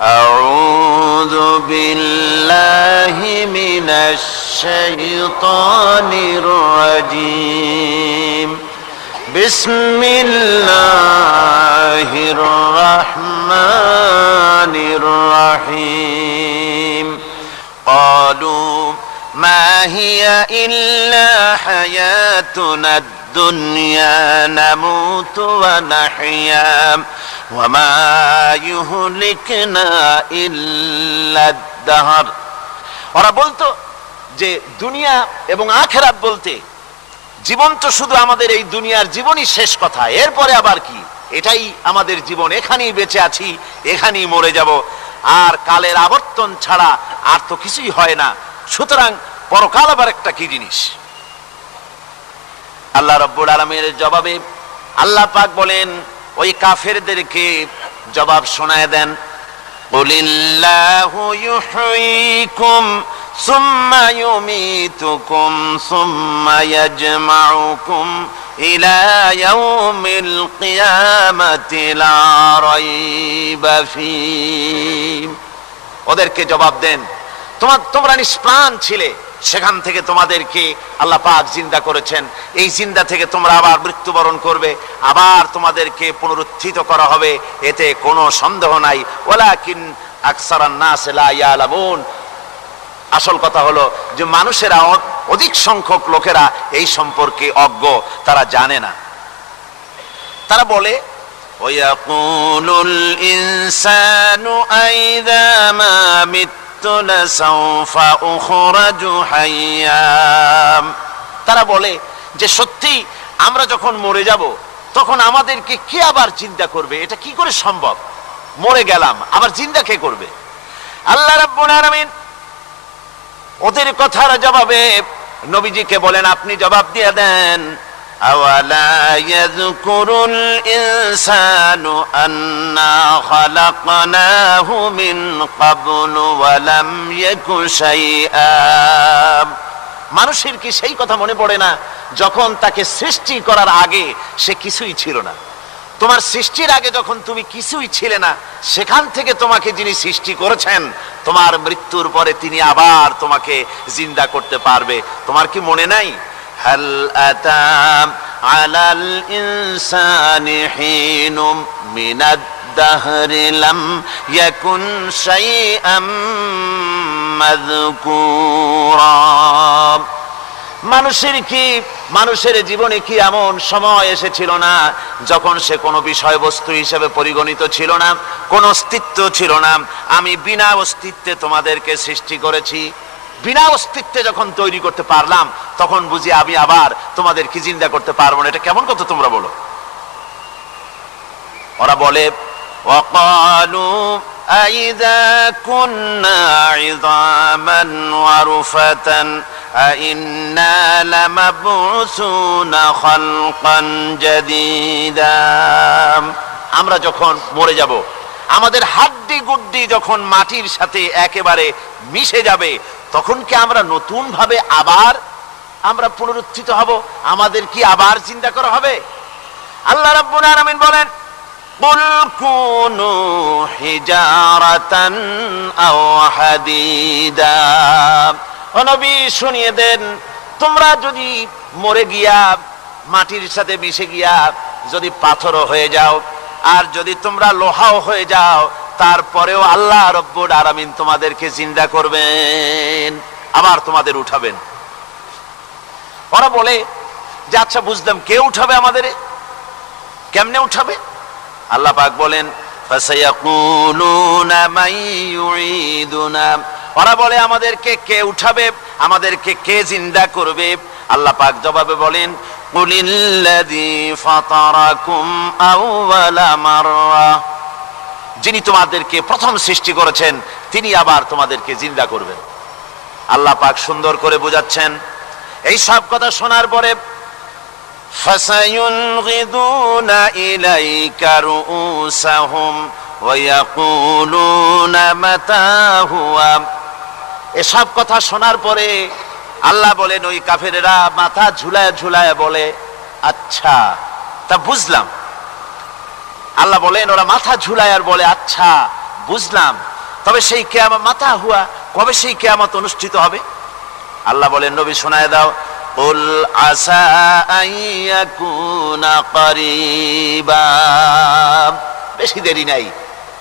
আউযু বিল্লাহি মিনাশ শাইতানির রাজীম। বিসমিল্লাহির রাহমানির রাহিম। ক্বালু মা হিয়া ইল্লা হায়াতুনাদ দুনিয়া নামুতু ওয়া নাহইয়া ওয়া মা ইউহলিকুনা ইল্লাদ দাহর। ওরা বলতো যে দুনিয়া এবং আখিরাত বলতে জীবন তো শুধু আমাদের এই দুনিয়ার জীবনই শেষ কথা, এরপরে আবার কি? এটাই আমাদের জীবন, এখানেই বেঁচে আছি, এখানেই মরে যাব, আর কালের আবর্তন ছাড়া আর তো কিছুই হয় না। সুতরাং পরকাল আবার একটা কি জিনিস? আল্লাহ রাব্বুল আলামিনের জবাবে আল্লাহ পাক বলেন, ওই কাফেরদেরকে জবাব শোনায় দেন, কুলিল্লাহু ইউহয়িকুম সুম্মা ইউমীতুকুম সুম্মা ইয়াজমাউকুম ইলা ইয়াউমিল কিয়ামাতি লা রাইবা ফীহ। ওদেরকে জবাব দেন, তোমরা নিষ্প্রাণ ছিলে, সেখান থেকে তোমাদেরকে আল্লাহ পাক জিন্দা করেছেন, এই জিন্দা থেকে তোমরা আবার মৃত্যুবরণ করবে, আবার তোমাদেরকে পুনরুত্থিত করা হবে, এতে কোনো সন্দেহ নাই। ওয়ালাকিন আকসারান নাস লা ইয়ালামুন। আসল কথা হলো যে মানুষেরা, অধিক সংখ্যক লোকেরা এই সম্পর্কে অজ্ঞ, তারা জানে না। তারা বলে, ওয়ায়াকুলুল ইনসানু আইযা মা লাসাউফা উখরাজু হাইয়া। তারা বলে যে সত্যি আমরা যখন মরে যাব তখন আমাদেরকে কে আবার চিন্তা করবে? এটা কি করে সম্ভব? মরে গেলাম, আবার চিন্তা কে করবে? আল্লাহ রাব্বুল আলামিন ওদের কথার জবাবে নবীজিকে বলেন, আপনি জবাব দিয়ে দেন, আওয়ালা ইয়াযকুরুল ইনসানু আন্না খালাকনাহু মিন ক্বাবলু ওয়া লাম ইয়াকু শাইআ। মানুষের কি সেই কথা মনে পড়ে না যখন তাকে সৃষ্টি করার আগে সে কিছুই ছিল না? তোমার সৃষ্টির আগে যখন তুমি কিছুই ছিলে না, সেখান থেকে তোমাকে যিনি সৃষ্টি করেছেন, তোমার মৃত্যুর পরে তিনি আবার তোমাকে জিন্দা করতে পারবে। তোমার কি মনে নাই? হাল আতা আলাল ইনসানি হিনুম মিনাদ দাহরি লাম ইয়াকুন শাইআম মাযকুরা। মানুষের জীবনে কি এমন সময় এসেছিল না যখন সে কোনো বিষয়বস্তু হিসেবে পরিগণিত ছিল না, কোনো অস্তিত্ব ছিল না? আমি বিনা অস্তিত্বে তোমাদেরকে সৃষ্টি করেছি, বিনা অস্তিত্বে যখন তৈরি করতে পারলাম তখন বুঝি আমি আবার তোমাদেরকে জিন্দা করতে পারবো না? এটা কেমন কথা তোমরা বলো? ওরা বলে, ওয়াকালু আইযা কুন্না ইযামান ওয়া রুফাতান আইন্না লামাবউসুনা খালকান জাদীদা। আমরা যখন মরে যাব, আমাদের হাড্ডি গুড্ডি যখন মাটির সাথে একেবারে মিশে যাবে, তখন কি আমরা নতুন ভাবে আবার আমরা পুনরুত্থিত হব? আমাদের কি আবার চিন্তা করা হবে? আল্লাহ রাব্বুল আলামিন বলেন, কুল কুনু হিজারাতান আও হাদিদা। ও নবী, শুনিয়ে দেন, তোমরা যদি মরে গিয়া মাটির সাথে মিশে গিয়া যদি পাথরও হয়ে যাও, আর যদি তোমরা লোহাও হয়ে যাও, তারপরেও আল্লাহ রব্বুল আলামিন তোমাদেরকে জিন্দা করবেন, আবার তোমাদের উঠাবেন। ওরা বলে যে আচ্ছা বুঝলাম, কে উঠাবে আমাদের? কেমনে উঠাবে? আল্লাহ পাক বলেন, ফাসায়াকুলুনা মান ইউঈদুনা। ওরা বলে আমাদেরকে কে উঠাবে, আমাদেরকে কে জিন্দা করবে? আল্লাহ পাক জবাবে বলেন, কুলিল্লাযী ফাতারাকুম আউওয়ালা মাররা। যিনি তোমাদেরকে প্রথম সৃষ্টি করেছেন তিনি আবার তোমাদেরকে জিন্দা করবেন। আল্লাহ পাক সুন্দর করে বোঝাচ্ছেন। এই সব কথা শোনার পরে ফাসায়ুনগিদুনা ইলাইকা রুউসাহুম ওয়া ইয়াকুলুনা মাতা হুয়া। এসব কথা শোনার পরে আল্লাহ বলেন, ওই কাফেরেরা মাথা ঝুলায় ঝুলায় বলে, আচ্ছা তা বুঝলাম। আল্লাহ বলেন, ওরা মাথা ঝুলায় আর বলে, আচ্ছা বুঝলাম, তবে সেই কিয়ামত মাতা হুয়া, কবে সেই কিয়ামত অনুষ্ঠিত হবে? আল্লাহ বলেন, নবী শোনায় দাও, কুল আসা আইয়াকুনা করিবা, বেশি দেরি নাই,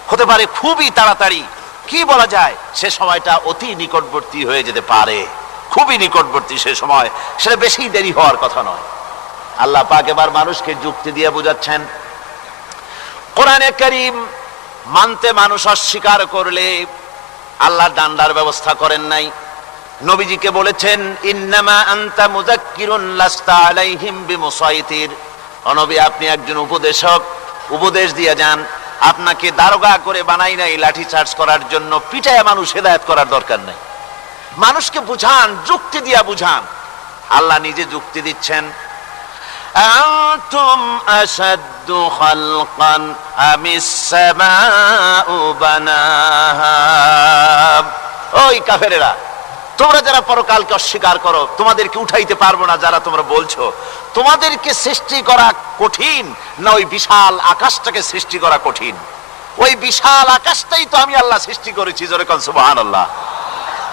হতে পারে খুবই তাড়াতাড়ি। কি বলা যায়, সে সময়টা অতি নিকটবর্তী হয়ে যেতে পারে, খুবই নিকটবর্তী সে সময়, সেটা বেশি দেরি হওয়ার কথা নয়। আল্লাহ পাক এবার মানুষকে যুক্তি দিয়ে বোঝাচ্ছেন, কোরআনে কারীম মানতে মানুষ অস্বীকার করলে আল্লাহ ডান্ডার ব্যবস্থা করেন নাই। নবীজিকে বলেছেন, ইন্নামা আনতা মুযাক্কিরুন লাস্তা আলাইহিম বিমুসাইতির, ও নবী আপনি একজন উপদেশক, উপদেশ দিয়ে যান, আপনাকে দারোগা করে বানাই নাই লাঠি চার্জ করার জন্য, পিটায় মানুষ হেদায়েত করার দরকার নাই। মানুষকে বুঝান, যুক্তি দিয়া বুঝান। আল্লাহ নিজে যুক্তি দিচ্ছেন, আনতুম আশাদ্দু খালকান আমিস সামাউ বানাহা, ওই কাফেরেরা, তোমরা যারা পরকালকে অস্বীকার করো, তোমাদেরকে উঠাইতে পারবো না যারা তোমরা বলছো, তোমাদেরকে সৃষ্টি করা কঠিন না ওই বিশাল আকাশটাকে সৃষ্টি করা কঠিন? ওই বিশাল আকাশটাই তো আমি আল্লাহ সৃষ্টি করেছি, জোরে কোন সুবহানাল্লাহ।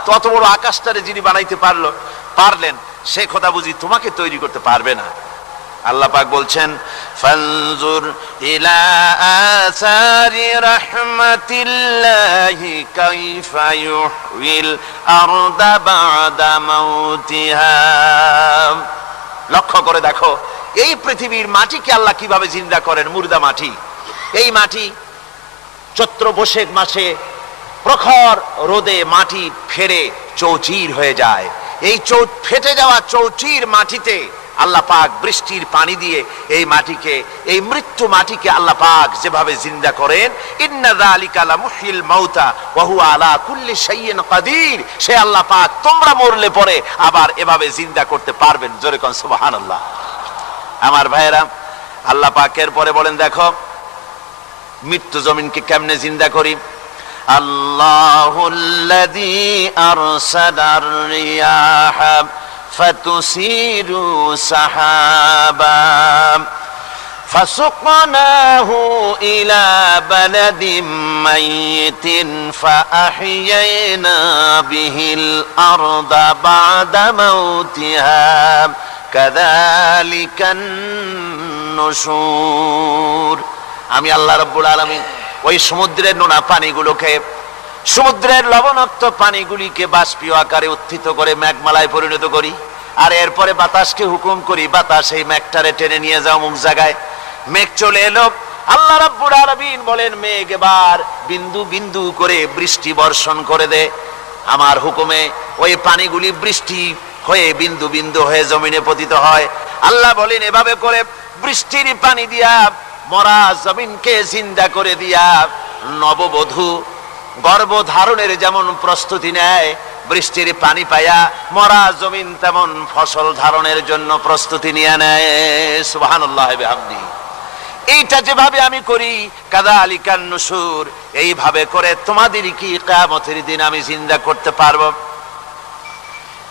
তত বড় আকাশটারে যিনি বানাইতে পারলেন, সে কথা বুঝি তোমাকে তৈরি করতে পারবে না? আল্লাহ পাক বলছেন, ফানজুর ইলা আসারি রাহমাতিল্লাহি কাইফা ইউহয়িল আরদা বা'দা মাউতিহা, লক্ষ্য করে দেখো এই পৃথিবীর মাটিকে আল্লাহ কিভাবে জিন্দা করেন, মুর্দা মাটি। এই মাটি চৈত্র বৈশাখ মাসে প্রখর রোদে মাটি ফেটে চৌচির হয়ে যায়। এই ফেটে যাওয়া চৌচির মাটিতে আল্লাহ পাক বৃষ্টির পানি দিয়ে এই মাটিকে, এই মৃত্যু মাটিকে আল্লাহ পাক যেভাবে জিন্দা করেন, ইন্না যালিকা লামুহয়িল মাউতা ওয়া হুয়া আলা কুল্লি শাইইন কাদির, সে আল্লাহ পাক তোমরা মরলে পরে আবার এভাবে জিন্দা করতে পারবেন, জোরে কোন সুবহানাল্লাহ। আমার ভাইয়েরা, আল্লাহ পাকের পরে বলেন, দেখো মৃত্যু জমিনকে কেমনে জিন্দা করি। আল্লাহুল্লাযী আরসালার রিয়াহা ফাতুসিরু সাহাবা ফাসুকনাহু ইলা বালাদিম মাইয়িতিন ফাআহইয়ানা বিহিল আরদা বা'দা মাউতিহা কাযালিকান নুশুর। আমি আল্লাহ রাব্বুল আলামিন ওই সমুদ্রের নোনা পানিগুলোকে, সমুদ্রের লবণাক্ত পানিগুলিকে বাষ্পীয় আকারে উত্থিত করে মেঘমালায় পরিণত করি, আর এরপরে বাতাসকে হুকুম করি, বাতাস এই মেঘটারে টেনে নিয়ে যাও মুখ জায়গায়। মেঘ চলে এলো, আল্লাহ রাব্বুল আলামিন বলেন, মেঘ এবার বিন্দু বিন্দু করে বৃষ্টি বর্ষণ করে দে আমার হুকুমে। ওই পানিগুলি বৃষ্টি হয়ে বিন্দু বিন্দু হয়ে জমিনে পতিত হয়। আল্লাহ বলেন, এভাবে করে বৃষ্টির পানি দিয়া মরা জমিনকে জিন্দা করে দিয়া নববধূ গর্ভধারণের যেমন প্রস্তুতি নেয়, বৃষ্টির পানি পায়া মরা জমিন তেমন ফসল ধারণের জন্য প্রস্তুতি নিয়ে নেয়। সুবহানাল্লাহ বিহামদি। এইটা যেভাবে আমি করি, কাযালিকান নুশুর, এইভাবে করে তোমাদের কি কিয়ামতের দিন আমি জিন্দা করতে পারবো?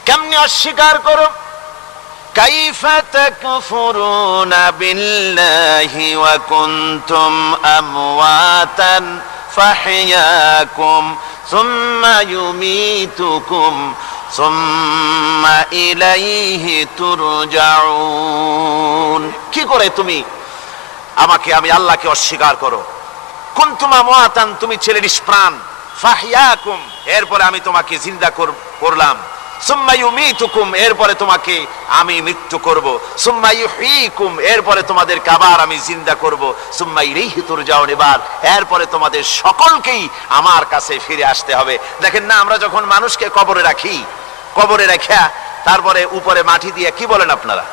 কেমনে অস্বীকার করো? কাইফা তাকফুরুনা বিল্লাহি ওয়া কুনতুম আমওয়াতান ফাহইয়াকুম সুম্মা ইউমীতুকুম সুম্মা ইলাইহি তুরজাউন। কি করে তুমি আমাকে, আমি আল্লাহকে অস্বীকার করো? কুনতুম আমওয়াতান, তুমি ছিলে নিষ্প্রাণ, ফাহইয়াকুম, এরপরে আমি তোমাকে জিন্দা করলাম, সুম্মা ইউমীতুকুম, এরপরে তোমাকে আমি মৃত্যু করব, সুম্মা ইউহয়ীকুম, এরপরে তোমাদেরকে আবার আমি জিন্দা করব, সুম্মা ইলাইহি তুরজাউন, এরপরে তোমাদের সকলকেই আমার কাছে ফিরে আসতে হবে। দেখেন না, আমরা যখন মানুষকে কবরে রাখি, কবরে রাখা তারপরে উপরে মাটি দিয়ে কি বলেন আপনারা?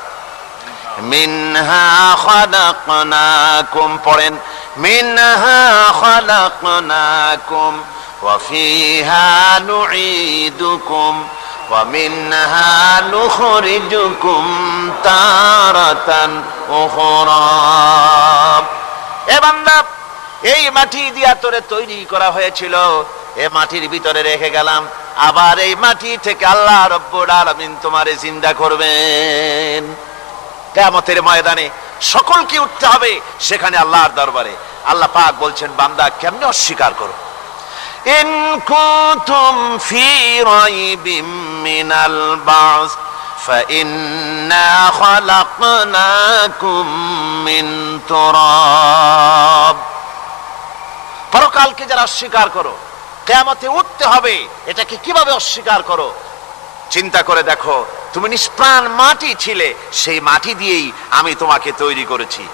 মিনহা খালাকনাকুম, পড়েন, মিনহা খালাকনাকুম ওয়া ফিহা নুঈদুকুম ওয়া মিনহা নুখরিজুকুম তারাতান উখরা। এ বান্দা, এই মাটি দিয়া তোরে তৈরি করা হয়েছিল, এ মাটির ভিতরে রেখে গেলাম, আবার এই মাটি থেকে আল্লাহ রাব্বুল আলামিন তোমারে জিন্দা করবেন। কিয়ামতের ময়দানে সকলকে উঠতে হবে সেখানে আল্লাহর দরবারে। আল্লাহ পাক বলছেন, বান্দা কেমনে অস্বীকার করো? ইন কুনতুম ফি রাইবিম মিনাল বাস فإنا خلقناكم من تراب। পরকালকে যারা অস্বীকার করো, কিয়ামতে উঠতে হবে, এটাকে কিভাবে অস্বীকার করো? চিন্তা করে দেখো, তুমি নিষ্প্রাণ মাটি ছিলে, সেই মাটি দিয়েই আমি তোমাকে তৈরি করেছি।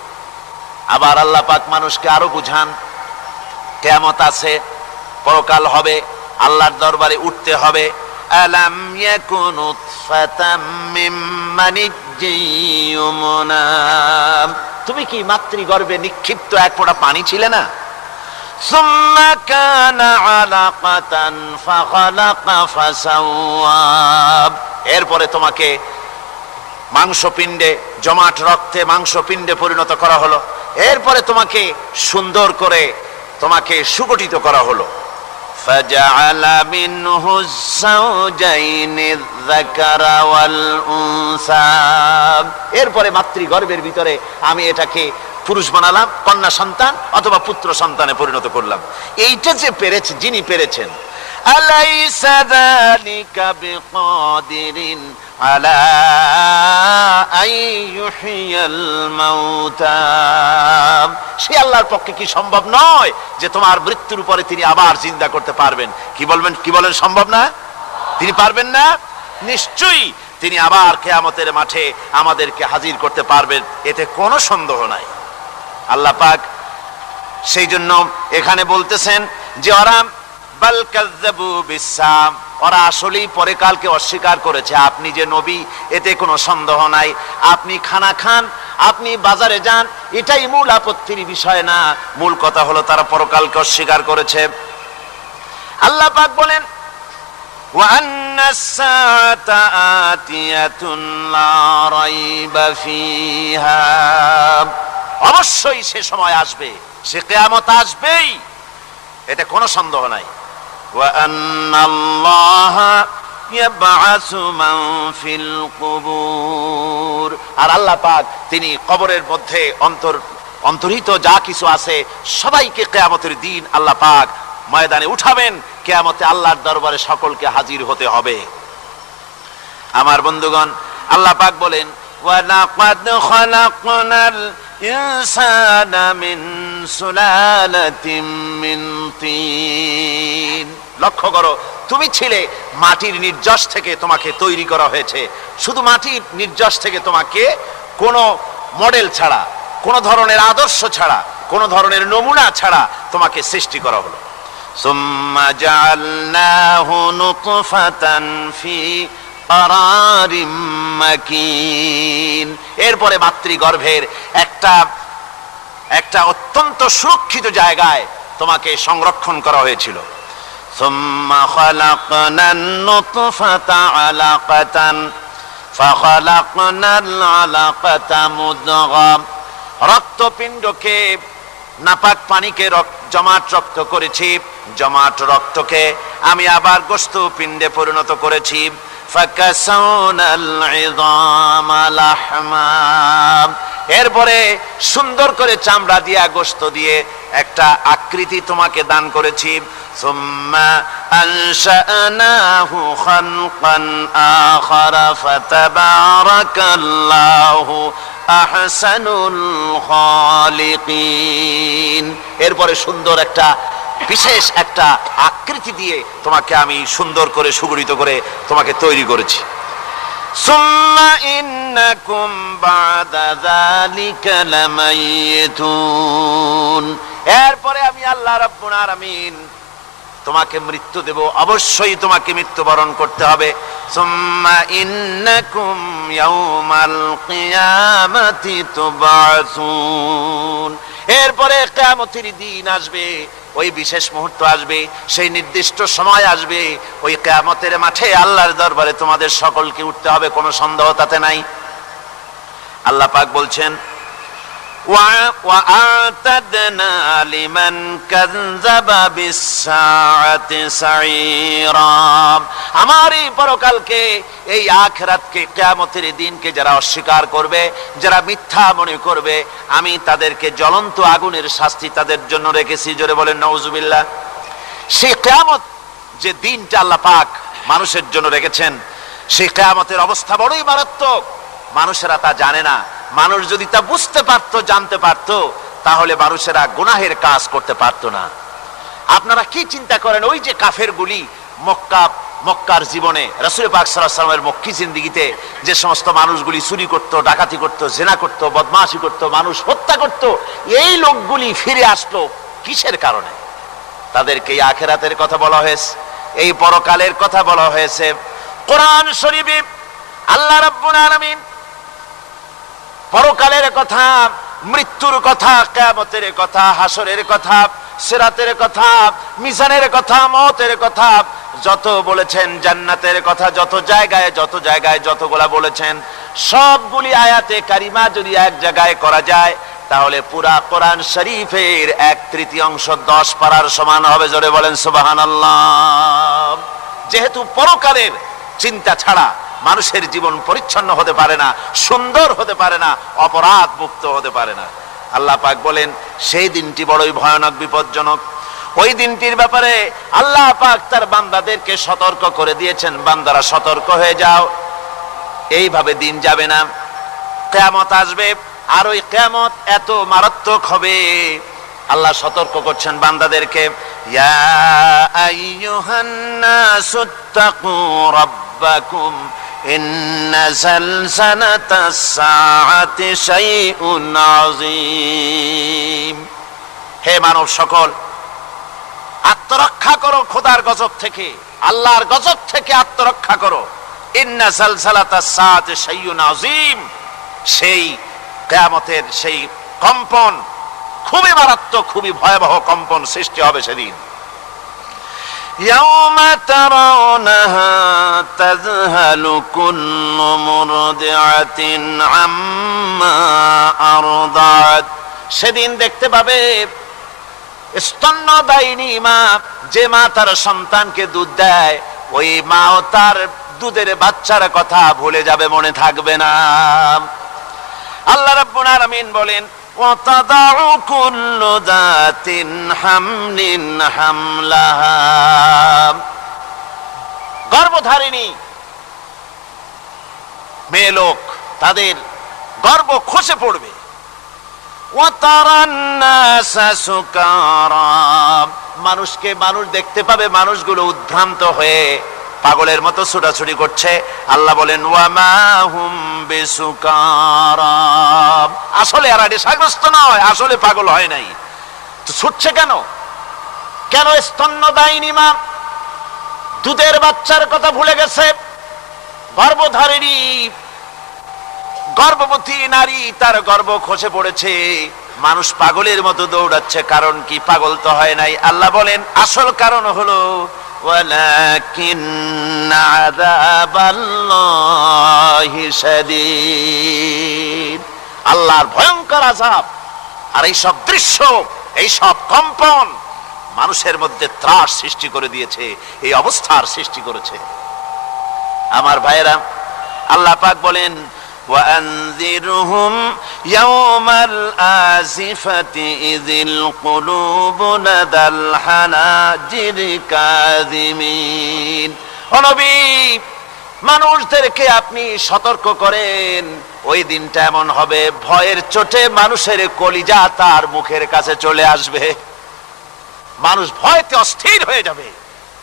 আবার আল্লাহ পাক মানুষকে আরো বুঝান, কিয়ামত আছে, পরকাল হবে, আল্লাহর দরবারে উঠতে হবে। আলাম ইয়াকুন উতফাতাম মিন মানিজ্জিন ইউমনা, তুমি কি মাতৃগর্ভে নিক্ষিপ্ত এক ফোঁটা পানি ছিলে না? সুম্মা কানা আলাকাতান ফাখালাকা ফাসাওয়া, এরপরে তোমাকে মাংসপিণ্ডে, জমাট রক্তে মাংসপিণ্ডে পরিণত করা হলো, এরপরে তোমাকে সুন্দর করে তোমাকে সুগঠিত করা হলো। ফাজআলা মিনহু যাওজাইনি যাকারা ওয়াল উনসা, এরপরে মাতৃগর্ভের ভিতরে আমি এটাকে পুরুষ বানালাম, কন্যা সন্তান অথবা পুত্র সন্তানে পরিণত করলাম। এইটা যে পেরেছে, যিনি পেরেছেন, আলাইসা যালিকা বিকাদিরিন আলা আইয়ুহিয়াল মাউতা, সে আল্লাহর পক্ষে কি সম্ভব নয় যে তোমার মৃত্যুর উপরে তিনি আবার জিন্দা করতে পারবেন? কি বলবেন, কি বলেন, সম্ভব না? তিনি পারবেন না? নিশ্চয়ই তিনি আবার কিয়ামতের মাঠে আমাদেরকে হাজির করতে পারবেন, এতে কোনো সন্দেহ নাই। আল্লাহ পাক সেই জন্য এখানে বলতেছেন যে ওরা বাল কাযযাবু বিসাম, ওরা আসলেই পরকালকে অস্বীকার করেছে। আপনি যে নবী, এতে কোনো সন্দেহ নাই। আপনি খানা খান, আপনি বাজারে যান, এটাই মূল আপত্তির বিষয় না। মূল কথা হলো তারা পরকালকে অস্বীকার করেছে। আল্লাহ পাক বলেন ওয়া আন্নাস সাআতা আতিয়াতুন লা রাইবা ফিহা, অবশ্যই সে সময় আসবে, সে কিয়ামত আসবেই, এটা কোনো সন্দেহ নাই। ওয়া আন্নাল্লাহা ইয়াবআসু মান ফিল কুবুর, আর আল্লাহ পাক তিনি কবরের মধ্যে অন্তর্হিত যা কিছু আছে সবাইকে কিয়ামতের দিন আল্লাহ পাক ময়দানে উঠাবেন। কিয়ামতে আল্লাহর দরবারে সকলকে হাজির হতে হবে। আমার বন্ধুগণ, আল্লাহ পাক বলেন ওয়া লাকাদ খালাকনাল ইনসানা মিন সুলালাতিন মিন তিন, লক্ষ্য করো, তুমি ছিলে মাটির নির্যাস থেকে, তোমাকে তৈরি করা হয়েছে। শুধু মাটির নির্যাস থেকে তোমাকে কোনো মডেল ছাড়া, কোনো ধরনের আদর্শ ছাড়া, কোনো ধরনের নমুনা ছাড়া তোমাকে সৃষ্টি করা হলো। সুম্মা জাআলনাহু নুতফাতান ফি কারারিম মাকিন, এরপরে মাতৃগর্ভের একটা অত্যন্ত সুরক্ষিত জায়গায় তোমাকে সংরক্ষণ করা হয়েছিল। সুম্মা খালাকনান নুতফাতা আলাকাতান ফাখালাকনাল আলাকাতা মুদগা, রক্তপিণ্ডকে, নাপাক পানিকে জমাট রক্ত করেছি, জমাট রক্তকে আমি আবার গোশত পিণ্ডে পরিণত করেছি। ফাকাসাউনাল ইযামা লাহমা, এরপরে সুন্দর করে চামড়া দিয়া, গোশত দিয়ে একটা আকৃতি তোমাকে দান করেছি। সুম্মা আনশানাহু খালকান আখারা ফাতাবারাকাল্লাহু আহসানুল খালিকিন, এরপরে সুন্দর একটা বিশেষ একটা আকৃতি দিয়ে তোমাকে আমি সুন্দর করে সুগঠিত করে তোমাকে তৈরি করেছি। সুম্মা ইন্নাকুম বাদা যালিকা লামাইতুন, এরপরে আমি আল্লাহ রাব্বুল আলামিন তোমাকে মৃত্যু দেব, অবশ্যই তোমাকে মৃত্যুবরণ করতে হবে। সুম্মা ইন্নাকুম ইয়াউমাল কিয়ামাতি তুবআসুন, এরপরে কিয়ামতের দিন আসবে, ওই বিশেষ মুহূর্ত আসবে, সেই নির্দিষ্ট সময় আসবে, ওই কিয়ামতের মাঠে আল্লাহর দরবারে তোমাদের সকলকে উঠতে হবে, কোনো সন্দেহ তাতে নাই। আল্লাহ পাক বলছেন ওয়া আ'তাদনা লিমান কাযযাবা বিস-সাআতি সাঈরা, আমার এই পরকালকে, এই আখিরাতকে, কিয়ামতের দিনকে যারা অস্বীকার করবে, যারা মিথ্যা মনে করবে, আমি তাদেরকে জ্বলন্ত আগুনের শাস্তি তাদের জন্য রেখেছি। জোরে বলেন নাউজুবিল্লাহ। সেই কিয়ামত যে দিনটা আল্লাহ পাক মানুষের জন্য রেখেছেন, সেই কিয়ামতের অবস্থা বড়ই মারাত্মক। মানুষেরা তা জানে না। মানুষ যদি তা বুঝতে পারতো, জানতে পারতো, তাহলে মানুষেরা গুনাহের কাজ করতে পারতো না। আপনারা কি চিন্তা করেন, ওই যে কাফেরগুলি মক্কার জীবনে, রাসূল পাক সাল্লাল্লাহু আলাইহি ওয়াসাল্লামের মক্কি জিন্দেগিতে যে সমস্ত মানুষগুলি চুরি করত, ডাকাতি করত, জিনা করত, বদমাশি করত, মানুষ হত্যা করত, এই লোকগুলি ফিরে আসলো কিসের কারণে? তাদেরকে এই আখিরাতের কথা বলা হয়েছে, এই পরকালের কথা বলা হয়েছে। কোরআন শরীফে আল্লাহ রাব্বুল আলামিন পরকালের কথা, মৃত্যুর কথা, কিয়ামতের কথা, হাসরের কথা, সিরাতের কথা, মিজানের কথা, মওতের কথা যত বলেছেন, জান্নাতের কথা যত জায়গায় যতগুলা বলেছেন, সবগুলি আয়াতে কারিমা যদি এক জায়গায় করা যায় তাহলে পুরা কোরআন শরীফের 1/3 10 পারার সমান হবে। জোরে বলেন সুবহানাল্লাহ। যেহেতু পরকালের চিন্তা ছাড়া মানুষের জীবন পরিচ্ছন্ন হতে পারে না, সুন্দর হতে পারে না, অপরাধ মুক্ত হতে পারে না। আল্লাহ পাক বলেন সেই দিনটি বড়ই ভয়ানক, বিপজ্জনক। ওই দিনটির ব্যাপারে আল্লাহ পাক তার বান্দাদেরকে সতর্ক করে দিয়েছেন, বান্দারা সতর্ক হয়ে যাও, এইভাবে দিন যাবে না, কিয়ামত আসবে। আর ওই কিয়ামত এত মারাত্মক হবে, আল্লাহ সতর্ক করছেন বান্দাদেরকে, ইয়া আইয়ুহান নাসুত্তাকু রাব্বাকুম ইন্না জালজালাতাস সাআতি শাইউন আযীম। হে মানব সকল, আত্মরক্ষা করো খোদার গজব থেকে, আল্লাহর গজব থেকে আত্মরক্ষা করো। ইন্না জালজালাতাস সাআতি শাইউন আযীম, সেই কিয়ামতের সেই কম্পন খুবই মারাত্মক, খুবই ভয়াবহ কম্পন সৃষ্টি হবে সেদিন। ইয়াউমা তারাউনাহা তাযহালু কুল্লু মুরদিআতিন আম্মা আরদাত। সেদিন দেখতে পাবে স্তন্যদায়িনী মা, যে মা তার সন্তানকে দুধ দেয়, ওই মাও তার দুধের বাচ্চার কথা ভুলে যাবে, মনে থাকবে না। আল্লাহ রাব্বুল আলামিন বলেন, ওয়াতাদাউ কুল্লু যাতিন হামলিন হামলাহা। গর্ভধারিণী মেয়ে লোক, তাদের গর্ভ খসে পড়বে। ওয়াতারান নাসা সুকারা, মানুষকে মানুষ দেখতে পাবে, মানুষগুলো উদ্ভ্রান্ত হয়ে পাগলের মতো ছোটাছুটি করছে। আল্লাহ বলেন, ওয়ামা হুম বিসুকারা, আসলে এরা নেশাগ্রস্ত নয়, আসলে পাগল হয় নাই। তো ছুটছে কেন? কেন? স্তন্যদায়িনী মা দুধের বাচ্চার কথা ভুলে গেছে। গর্ভধারিণী গর্ভবতী নারী, তার গর্ভ খসে পড়েছে, মানুষ পাগলের মতো দৌড়াচ্ছে। কারণ কি? পাগল তো হয় নাই। আল্লাহ বলেন আসল কারণ হলো ওয়ালাকিন্না আযাবাল্লাহি শাদীদ, আল্লাহর ভয়ঙ্কর আযাব। আর এই সব দৃশ্য, এই সব কম্পন মানুষের মধ্যে ত্রাস সৃষ্টি করে দিয়েছে, এই অবস্থার সৃষ্টি করেছে। আমার ভাইয়েরা, আল্লাহ পাক বলেন, وأنذرهم يوم الآزفة إذ القلوب لدى الحناجر كاظمين। ও নবী, মানুষদেরকে আপনি সতর্ক করেন, ওই দিনটা এমন হবে, ভয়ের চোটে মানুষের কলিজা তার মুখের কাছে চলে আসবে। মানুষ ভয়তে অস্থির হয়ে যাবে,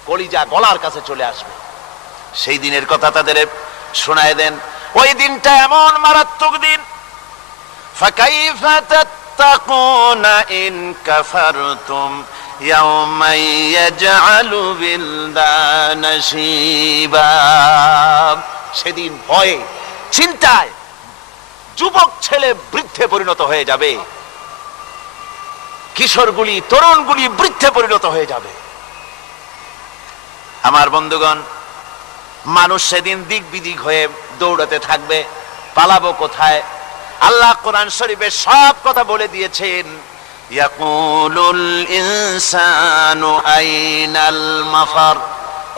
কলিজা গলার কাছে চলে আসবে। সেই দিনের কথা তাদের শোনায় দেন। ওই দিনটা এমন মারাত্মক দিন, ফাকাইফা তাত্তাকুনা ইন কাফারতুম ইয়াওমা ইয়াজআলু বিলদানা শিবা। সেদিন ভয়ে, চিন্তায় যুবক ছেলে বৃদ্ধে পরিণত হয়ে যাবে, কিশোরগুলি, তরুণগুলি বৃদ্ধে পরিণত হয়ে যাবে। আমার বন্ধুগণ, মানুষ সেদিন দিক বিদিক হয়ে দৌড়াতে থাকবে, পালাবো কোথায়? আল্লাহ কোরআন শরীফে সব কথা বলে দিয়েছেন। ইয়াকুলুল ইনসানু আইনাল মাফার,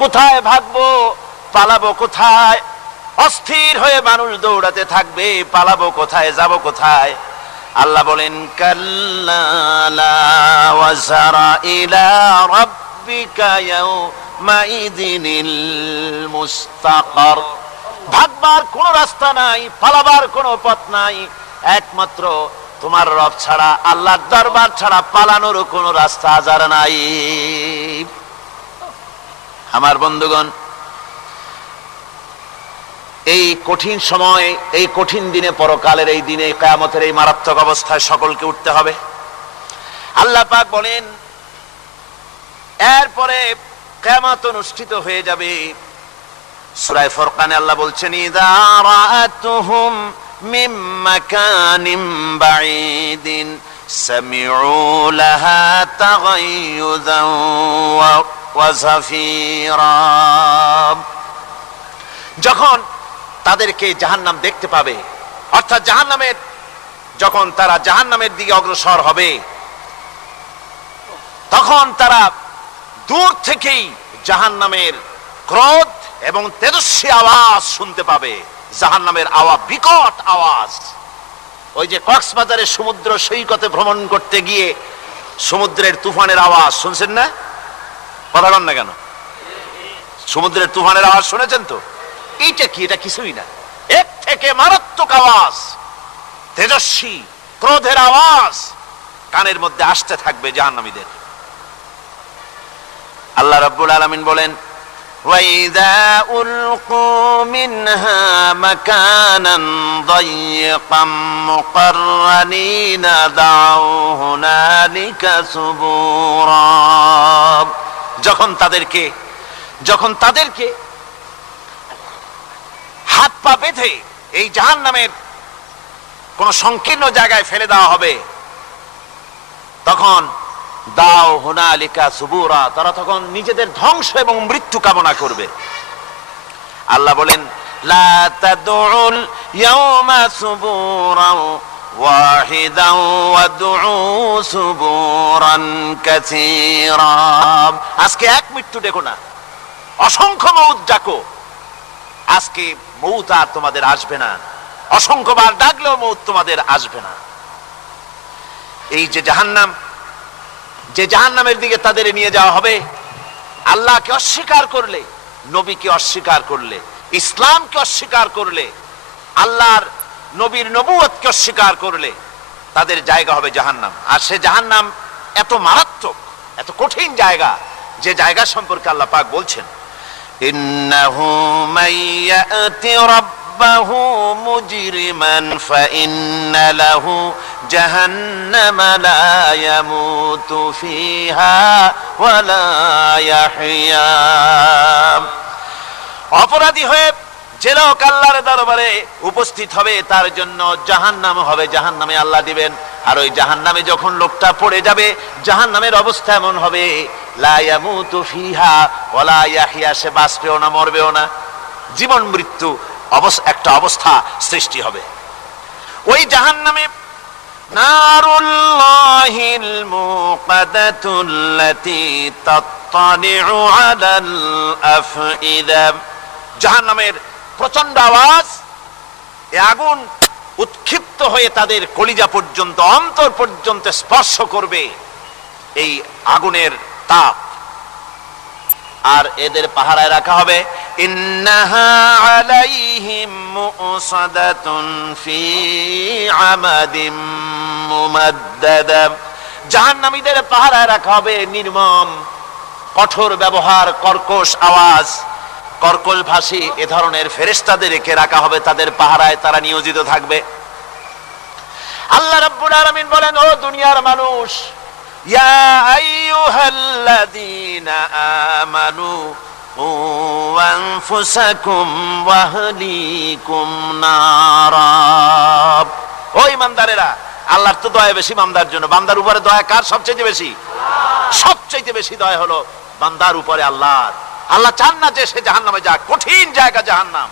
কোথায় ভাগবো, পালাবো কোথায়? অস্থির হয়ে মানুষ দৌড়াতে থাকবে, পালাবো কোথায়, যাব কোথায়? আল্লাহ বলেন কাল্লা লা ওয়াজারা ইলা রাব্বিকা ইয়াউমাইযিনিল মুস্তাকার। ভাগবার কোনো রাস্তা নাই, পালাবার কোনো পথ নাই, একমাত্র তোমার রব ছাড়া, আল্লাহর দরবার ছাড়া পালানোর কোনো রাস্তা আজার নাই। আমার বন্ধুগণ, এই কঠিন সময়, এই কঠিন দিনে, পরকালের এই দিনে, কিয়ামতের এই মারাত্মক অবস্থায় সকলকে উঠতে হবে। আল্লাহ পাক বলেন এরপরে কিয়ামত অনুষ্ঠিত হয়ে যাবে। সূরা ফুরকানে আল্লাহ বলছেন ইযা রাআতুহুম মিন মাকানিন বাঈদিন সামিউ লাহা তাগায়ুযান ওয়া যাফীরা। যখন তাদেরকে জাহান্নাম দেখতে পাবে, অর্থাৎ জাহান্নামের, যখন তারা জাহান্নামের দিকে অগ্রসর হবে, তখন তারা দূর থেকেই জাহান্নামের ক্রোধ এবং তেজস্বী আওয়াজ শুনতে পাবে। জাহান্নামের আওয়াজ, বিকট আওয়াজ। ওই যে কক্সবাজারের সমুদ্র সৈকতে ভ্রমণ করতে গিয়ে সমুদ্রের তুফানের আওয়াজ শুনছেন না? কথা বলেন না কেন? সমুদ্রের তুফানের আওয়াজ শুনেছেন তো? এইটা কি? এটা কিছুই না, এর থেকে মারাত্মক আওয়াজ, তেজস্বী ক্রোধের আওয়াজ কানের মধ্যে আসতে থাকবে জাহান্নামীদের। আল্লাহ রাব্বুল আলামিন বলেন ওয়াইযা উলকু মিনহা মাকানান দায়্যিকাম মুকাররানিনা দাউ হুনালিকা সুবুরা। যখন তাদেরকে হাত পা বেঁধে এই জাহান্নামের কোন সংকীর্ণ জায়গায় ফেলে দেওয়া হবে, তখন দাও হুনালিকা সুবুরা, তারা তখন নিজেদের ধ্বংস এবং মৃত্যু কামনা করবে। আল্লাহ বলেন লা তাদউল ইয়াওমা সুবুরান ওয়াহিদান ওয়াদউ সুবুরান কাসীরা। আজকে এক মৃত্যু ডেকো না, অসংখ্য মউত ডাকো। আজকে মউত আর তোমাদের আসবে না, অসংখ্যবার ডাকলেও মউত তোমাদের আসবে না। এই যে জাহান্নাম, যে জাহান্নামের দিকে তাদের নিয়ে যাওয়া হবে, আল্লাহকে অস্বীকার করলে, নবীকে অস্বীকার করলে, ইসলামকে অস্বীকার করলে, আল্লাহর নবীর নবুয়তকে অস্বীকার করলে তাদের জায়গা হবে জাহান্নাম। আর সে জাহান্নাম এত মারাত্মক, এত কঠিন জায়গা, যে জায়গা সম্পর্কে আল্লাহ পাক বলছেন ইন্নাহু মাইয়াতি রাব্বাহু মুজরিমান ফাইন্না লাহু জাহান্নামা লা ইয়ামুতু ফিহা ওয়া লা ইয়াহইয়া। অপরাধী হয়ে যে লোক আল্লাহর দরবারে উপস্থিত হবে, তার জন্য জাহান্নাম হবে, জাহান্নামে আল্লাহ দিবেন। আর ওই জাহান্নামে যখন লোকটা পড়ে যাবে, জাহান্নামের অবস্থা এমন হবে লা ইয়ামুতু ফিহা ওয়া লা ইয়াহইয়া, সে বাঁচবেও না, মরবেও না, জীবন মৃত্যু একটা অবস্থা সৃষ্টি হবে। ওই জাহান্নামে নারুল্লাহিল মুকাদাতুল্লাতী তাত্তালিউ আলাল আফইদা। জাহান্নামের প্রচন্ড আওয়াজ, এই আগুন উৎক্ষিপ্ত হয়ে তাদের কলিজা পর্যন্ত, অন্তর পর্যন্ত স্পর্শ করবে এই আগুনের তাপ। আর এদের পাহারায় রাখা হবে ইন্নাহা আলাইহিম মুসাদাতুন ফি আমাদিম মুমাদ্দাদা। জাহান্নামীদের পাহারায় রাখা হবে নির্মম, কঠোর ব্যবহার, কর্কশ আওয়াজ, কর্কশ ভাষী এ ধরনের ফেরেশতাদেরকে রাখা হবে তাদের পাহারায়, তারা নিয়োজিত থাকবে। আল্লাহ রাব্বুল আলামিন বলেন, ও দুনিয়ার মানুষ, ইয়া আইয়ুহাল্লাযীনা আমানু কু আনফুসাকুম ওয়া আহলিকুম নারা। ও ঈমানদারেরা, আল্লাহর তো দয়া বেশি বান্দার জন্য। বান্দার উপরে দয়া কার সবচেয়ে বেশি? সবচেয়ে বেশি দয়া হলো বান্দার উপরে আল্লাহর। আল্লাহ চান না যে সে জাহান্নামে যাক, কঠিন জায়গা জাহান্নাম।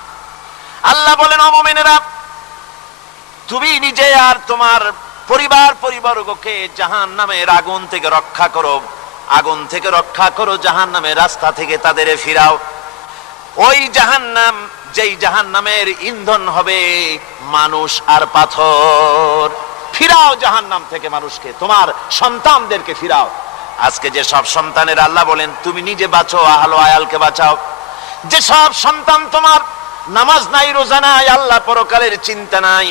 আল্লাহ বলেন, ও মুমিনেরা, তুমি নিজে আর তোমার পরিবারবর্গকে জাহান্নামের আগুন থেকে রক্ষা করো, আগুন থেকে রক্ষা করো, জাহান্নামের রাস্তা থেকে তাদের ফিরাও। ওই জাহান্নাম, যেই জাহান্নামের ইন্ধন হবে মানুষ আর পাথর। ফিরাও জাহান্নাম থেকে মানুষকে, তোমার সন্তানদেরকে ফিরাও। আজকে যে সব সন্তানের আল্লাহ বলেন তুমি নিজে বাঁচো, আহলো আয়ালকে বাঁচাও। যে সব সন্তান তোমার নামাজ নাই, রোজা নাই, আল্লাহ পরকালের চিন্তা নাই,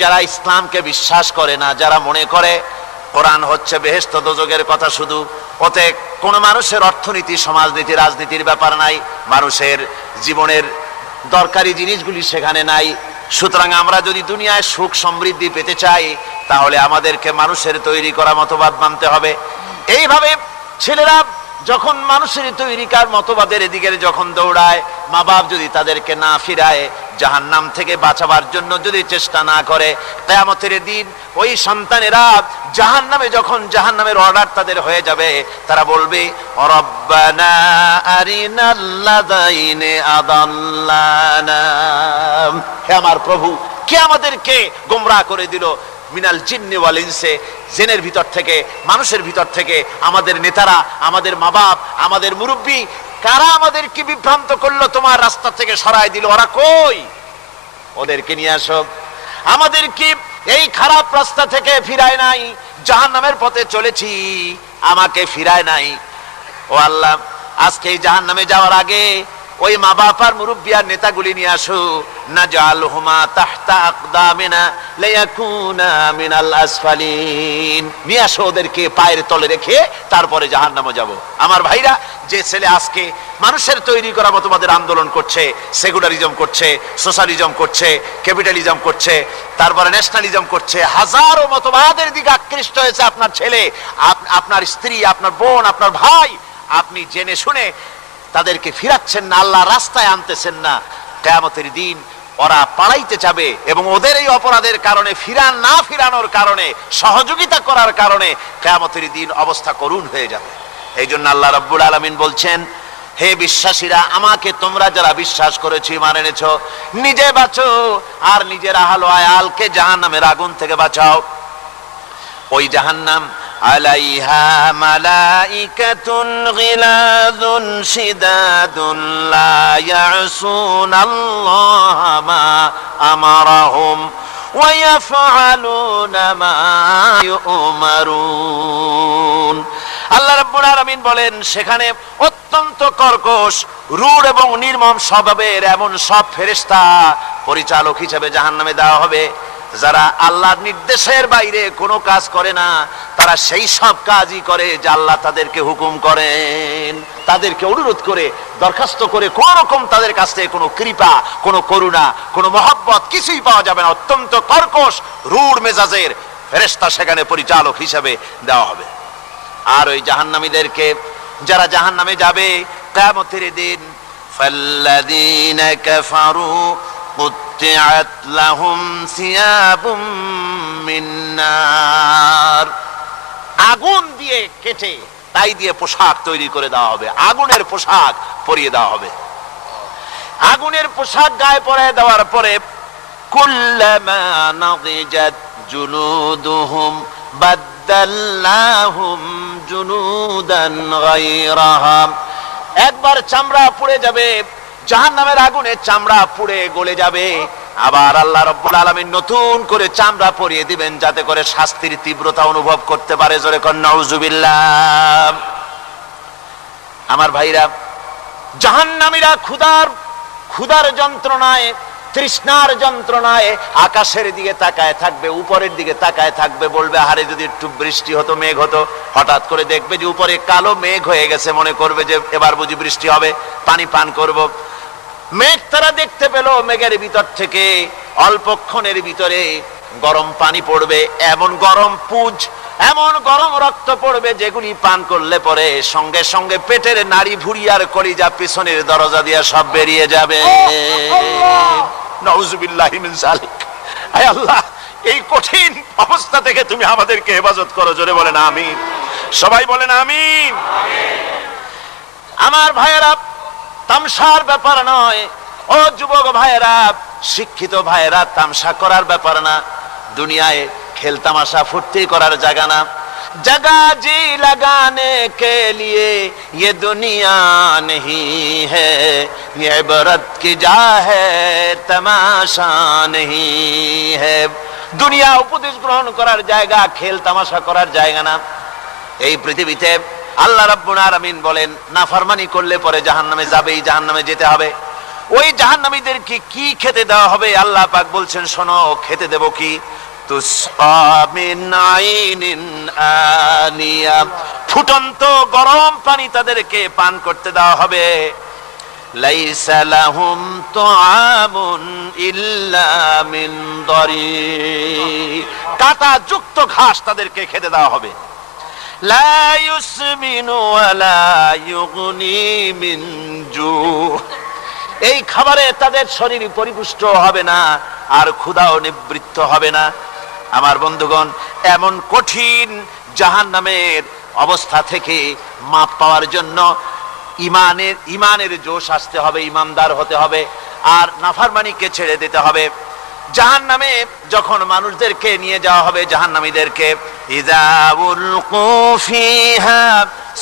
যারা ইসলামকে বিশ্বাস করে না, যারা মনে করে কোরআন হচ্ছে বেহেশত দোজখের কথা শুধু, ওতে কোন মানুষের অর্থনীতি, সমাজনীতি, রাজনীতির ব্যাপার নাই, মানুষের জীবনের দরকারি জিনিসগুলি সেখানে নাই। সুতরাং আমরা যদি দুনিয়ায় সুখ সমৃদ্ধি পেতে চাই, তাহলে আমাদেরকে মানুষের তৈরি করা মতবাদ মানতে হবে। এইভাবে ছেলেরা যখন মানুষের তৈরিকার মতবাদের দিকে যখন দৌড়ায়, মা বাপ যদি তাদেরকে না ফিরায়, জাহান্নাম থেকে বাঁচাবার জন্য যদি চেষ্টা না করে, কিয়ামতের দিন ওই সন্তানেরা জাহান্নামে, যখন জাহান্নামের অর্ডার তাদের হয়ে যাবে, তারা বলবে রব্বানা আরিনাল্লাযাইনি আদাল্লানা, হে আমার প্রভু, কে আমাদেরকে গোমরাহ করে দিল, মিনাল জিন্নি ওয়াল ইনসে, জিনের ভিতর থেকে, মানুষের ভিতর থেকে, আমাদের নেতারা, আমাদের মা বাপ, আমাদের মুরব্বী, কারা আমাদেরকে বিভ্রান্ত করলো, তোমার রাস্তা থেকে সরাই দিল, ওরা কই? ওদেরকে নিয়ে আসো। আমাদেরকে এই খারাপ রাস্তা থেকে ফিরায় নাই, জাহান্নামের পথে চলেছি, আমাকে ফিরায় নাই। ও আল্লাহ, আজকে এই জাহান্নামে যাওয়ার আগে ওই মা বাপ আর মুরব্বী আর নেতাগুলি নিয়ে আসো, নাজআলহুমা তাহতা আকদামিনা লিয়াকুনা মিনাল আসফালিন, নিয়ে আসো ওদেরকে পায়ের তলে রেখে তারপরে জাহান্নামে যাব। আমার ভাইরা, যে ছেলে আজকে মানুষের তৈরি করা মতবাদের আন্দোলন করছে, সেকুলারিজম করছে, সোশ্যালিজম করছে, ক্যাপিটালিজম করছে, তারপরে ন্যাশনালিজম করছে, হাজারো মতবাদের দিকে আকৃষ্ট হয়েছে আপনার ছেলে, আপনার স্ত্রী, আপনার বোন, আপনার ভাই, আপনি জেনে শুনে তাদেরকে ফিরাচ্ছেন না, আল্লাহ রাস্তায় আনতেছেন না। কিয়ামতের দিন ওরা পালাইতে যাবে, এবং ওদের এই অপরাধের কারণে, না ফিরানোর কারণে, সহযোগিতা করার কারণে কিয়ামতের দিন অবস্থা করুণ হয়ে যাবে। এই জন্য আল্লাহ রাব্বুল আলামিন বলছেন, হে বিশ্বাসীরা, আমাকে তোমরা যারা বিশ্বাস করেছো, ঈমান এনেছো, নিজে বাঁচো আর নিজের আহল আয়ালকে জাহান্নামের আগুন থেকে বাঁচাও। ওই জাহান্নাম আলাইহা মালাইকাতুন গিলাযুন শিদাদুন লা ইয়াসুনাল্লাহা মা আমারাহুম ওয়া ইয়াফআলুনা মা ইউমারুন। আল্লাহ রাব্বুল আলামিন বলেন, সেখানে অত্যন্ত কর্কশ, রূঢ় এবং নির্মম স্বভাবের এমন সব ফেরেশতা পরিচালক হিসেবে জাহান্নামে দেওয়া হবে, যারা আল্লাহর নির্দেশের বাইরে কোনো কাজ করে না, তারা সেই সব কাজই করে যা আল্লাহ তাদেরকে হুকুম করেন। তাদেরকে অনুরোধ করে, দরখাস্ত করে কোন রকম তাদের কাছ থেকে কোনো কৃপা, কোনো করুণা, কোনো মহব্বত কিছুই পাওয়া যাবে না। অত্যন্ত কর্কশ, রূঢ় মেজাজের ফেরেশতা সেখানে পরিচালক হিসেবে দেওয়া হবে। আর ওই জাহান্নামীদেরকে, যারা জাহান্নামে যাবে কিয়ামতের দিন, ফাল্লাযীনা কাফারু কুত্তিআত লাহুম সিয়াবুম মিন নার, আগুন দিয়ে কেটে তাই দিয়ে পোশাক তৈরি করে দেওয়া হবে, আগুনের পোশাক পরিয়ে দেওয়া হবে। আগুনের পোশাক গায়ে পরিয়ে দেওয়ার পরে, কুল্লামা নাদিজাত জুলুদুহুম বাদদালনাহুম জুনুদান গায়রাহা, একবার চামড়া পুড়ে যাবে, জাহান্নামের আগুনে চামড়া পুড়ে গলে যাবে, আবার আল্লাহ রাব্বুল আলামিন নতুন করে চামড়া পরিয়ে দিবেন, যাতে করে শাস্তির তীব্রতা অনুভব করতে পারে। জোরে কোন নাউজুবিল্লাহ। আমার ভাইরা, জাহান্নামীরা ক্ষুধার যন্ত্রণায়, তৃষ্ণার যন্ত্রণায় আকাশের দিকে তাকায় থাকবে, উপরের দিকে তাকায় থাকবে, বলবে আরে যদি একটু বৃষ্টি হতো, মেঘ হতো। হঠাৎ করে দেখবে যে উপরে কালো মেঘ হয়ে গেছে, মনে করবে যে এবার বুঝি বৃষ্টি হবে, পানি পান করব। মেঘ তারা দেখতে পেল, মেঘের ভিতর থেকে অল্পক্ষণের ভিতরে গরম পানি পড়বে, এমন গরম পুঁজ, এমন গরম রক্ত পড়বে, যেগুলি পান করলে পরে সঙ্গে সঙ্গে পেটের নাড়ি ভুঁড়ি আর কলিজা পিছনের দরজা দিয়ে সব বেরিয়ে যাবে। নাউজুবিল্লাহি মিন যালিক। আয় আল্লাহ, এই কঠিন অবস্থা থেকে তুমি আমাদেরকে হেফাজত করো। জোরে বলেন আমিন। সবাই বলেন আমিন। আমার ভাইয়েরা, তামসার ব্যাপার নয়। ও যুবক ভাইয়েরা, শিক্ষিত ভাইয়েরা, তামসা করার ব্যাপার না। দুনিয়ায় খেল তামাশা ফুর্তি করার জায়গা না। जगह जी लगाने के लिए ये दुनिया नहीं है, ये इबरत की जा है तमाशा नहीं है। দুনিয়া উপদেশ গ্রহণ করার জায়গা, খেল তামাশা করার জায়গা না। এই পৃথিবীতে আল্লাহ রাব্বুল আলামিন বলেন নাফরমানি করলে পরে জাহান্নামে যাবেই, জাহান্নামে যেতে হবে। ওই জাহান্নামীদেরকে কি খেতে দেওয়া হবে? আল্লাহ পাক বলছেন শোনো, খেতে দেব কি? তুসকা মিন আইনিন আনিয়া, ফুটন্ত গরম পানি তাদেরকে পান করতে দেওয়া হবে। লাইসা লাহুম তুআমুন ইল্লা মিন দারি, কাঁটা যুক্ত ঘাস তাদেরকে খেতে দেওয়া হবে। লা ইউসমিনু ওয়ালা ইউগনি মিন জু, এই খাবারে তাদের শরীর পরিপুষ্ট হবে না আর ক্ষুধাও নিবৃত্ত হবে না। আমার বন্ধুগণ, এমন কঠিন জাহান্নামের অবস্থা থেকে মাপ পাওয়ার জন্য ইমানের জোশ আসতে হবে, ইমানদার হতে হবে, আর নাফরমানিকে ছেড়ে দিতে হবে। জাহান্নামে যখন মানুষদেরকে নিয়ে যাওয়া হবে, জাহান্নামীদেরকে, ইযা উলকু ফিহা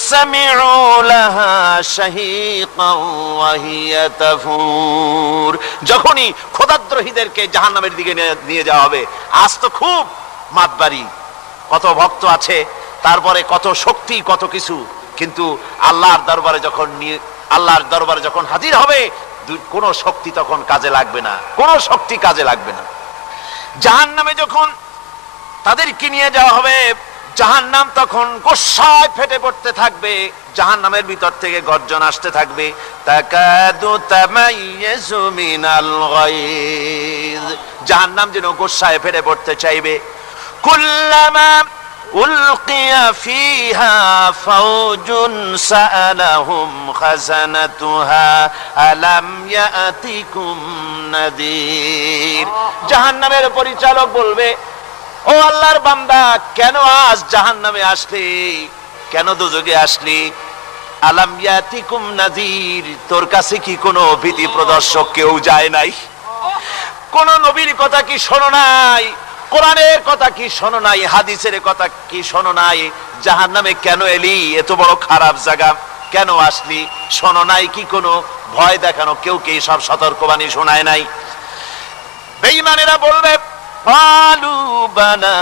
সামিউ লাহা শাহীকান ওয়া হিয়া তাফুর, যখনই খোদাদ্রোহীদেরকে জাহান্নামের দিকে নিয়ে যাওয়া হবে, আজ তো খুব মাতবাড়ি, কত ভক্ত আছে, তারপরে কত শক্তি, কত কিছু, কিন্তু আল্লাহর দরবারে যখন হাজির হবে, কোন শক্তি তখন কাজে লাগবে না, কোন শক্তি কাজে লাগবে না। জাহান্নামে যখন তাদেরকে নিয়ে যাওয়া হবে, জাহান্নাম তখন গোসায় ফেটে পড়তে থাকবে, জাহান্নামের ভিতর থেকে গর্জন আসতে থাকবে, তাকাদু তামাইয়াজু মিনাল গায়জ, জাহান্নাম যেন গোসায় ফেটে পড়তে চাইবে। কুল্লামা উলকিয়া ফিহা ফাওজুন সাআলাহুম খাজানাতুহা আলাম ইয়াতিকুম নাযীর, জাহান্নামের পরিচালক বলবে, ও আল্লাহর বান্দা, কেন আজ জাহান্নামে আসলি, কেন দোজখে আসলি? আলাম ইয়াতিকুম নাযীর, তোর কাছে কি কোনো ভীতি প্রদর্শক কেউ যায় নাই? কোন নবীর কথা কি শোনো নাই? কোরআনের কথা কি শোনো নাই? হাদিসের কথা কি শোনো নাই? জাহান্নামে কেন এলি? এত বড় খারাপ জায়গা কেন আসলি? শোনো নাই কি? কোনো ভয় দেখানো কেউ কে সব সতর্কবাণী শোনায় নাই? বেঈমানেরা বলবে, ক্বালু বালা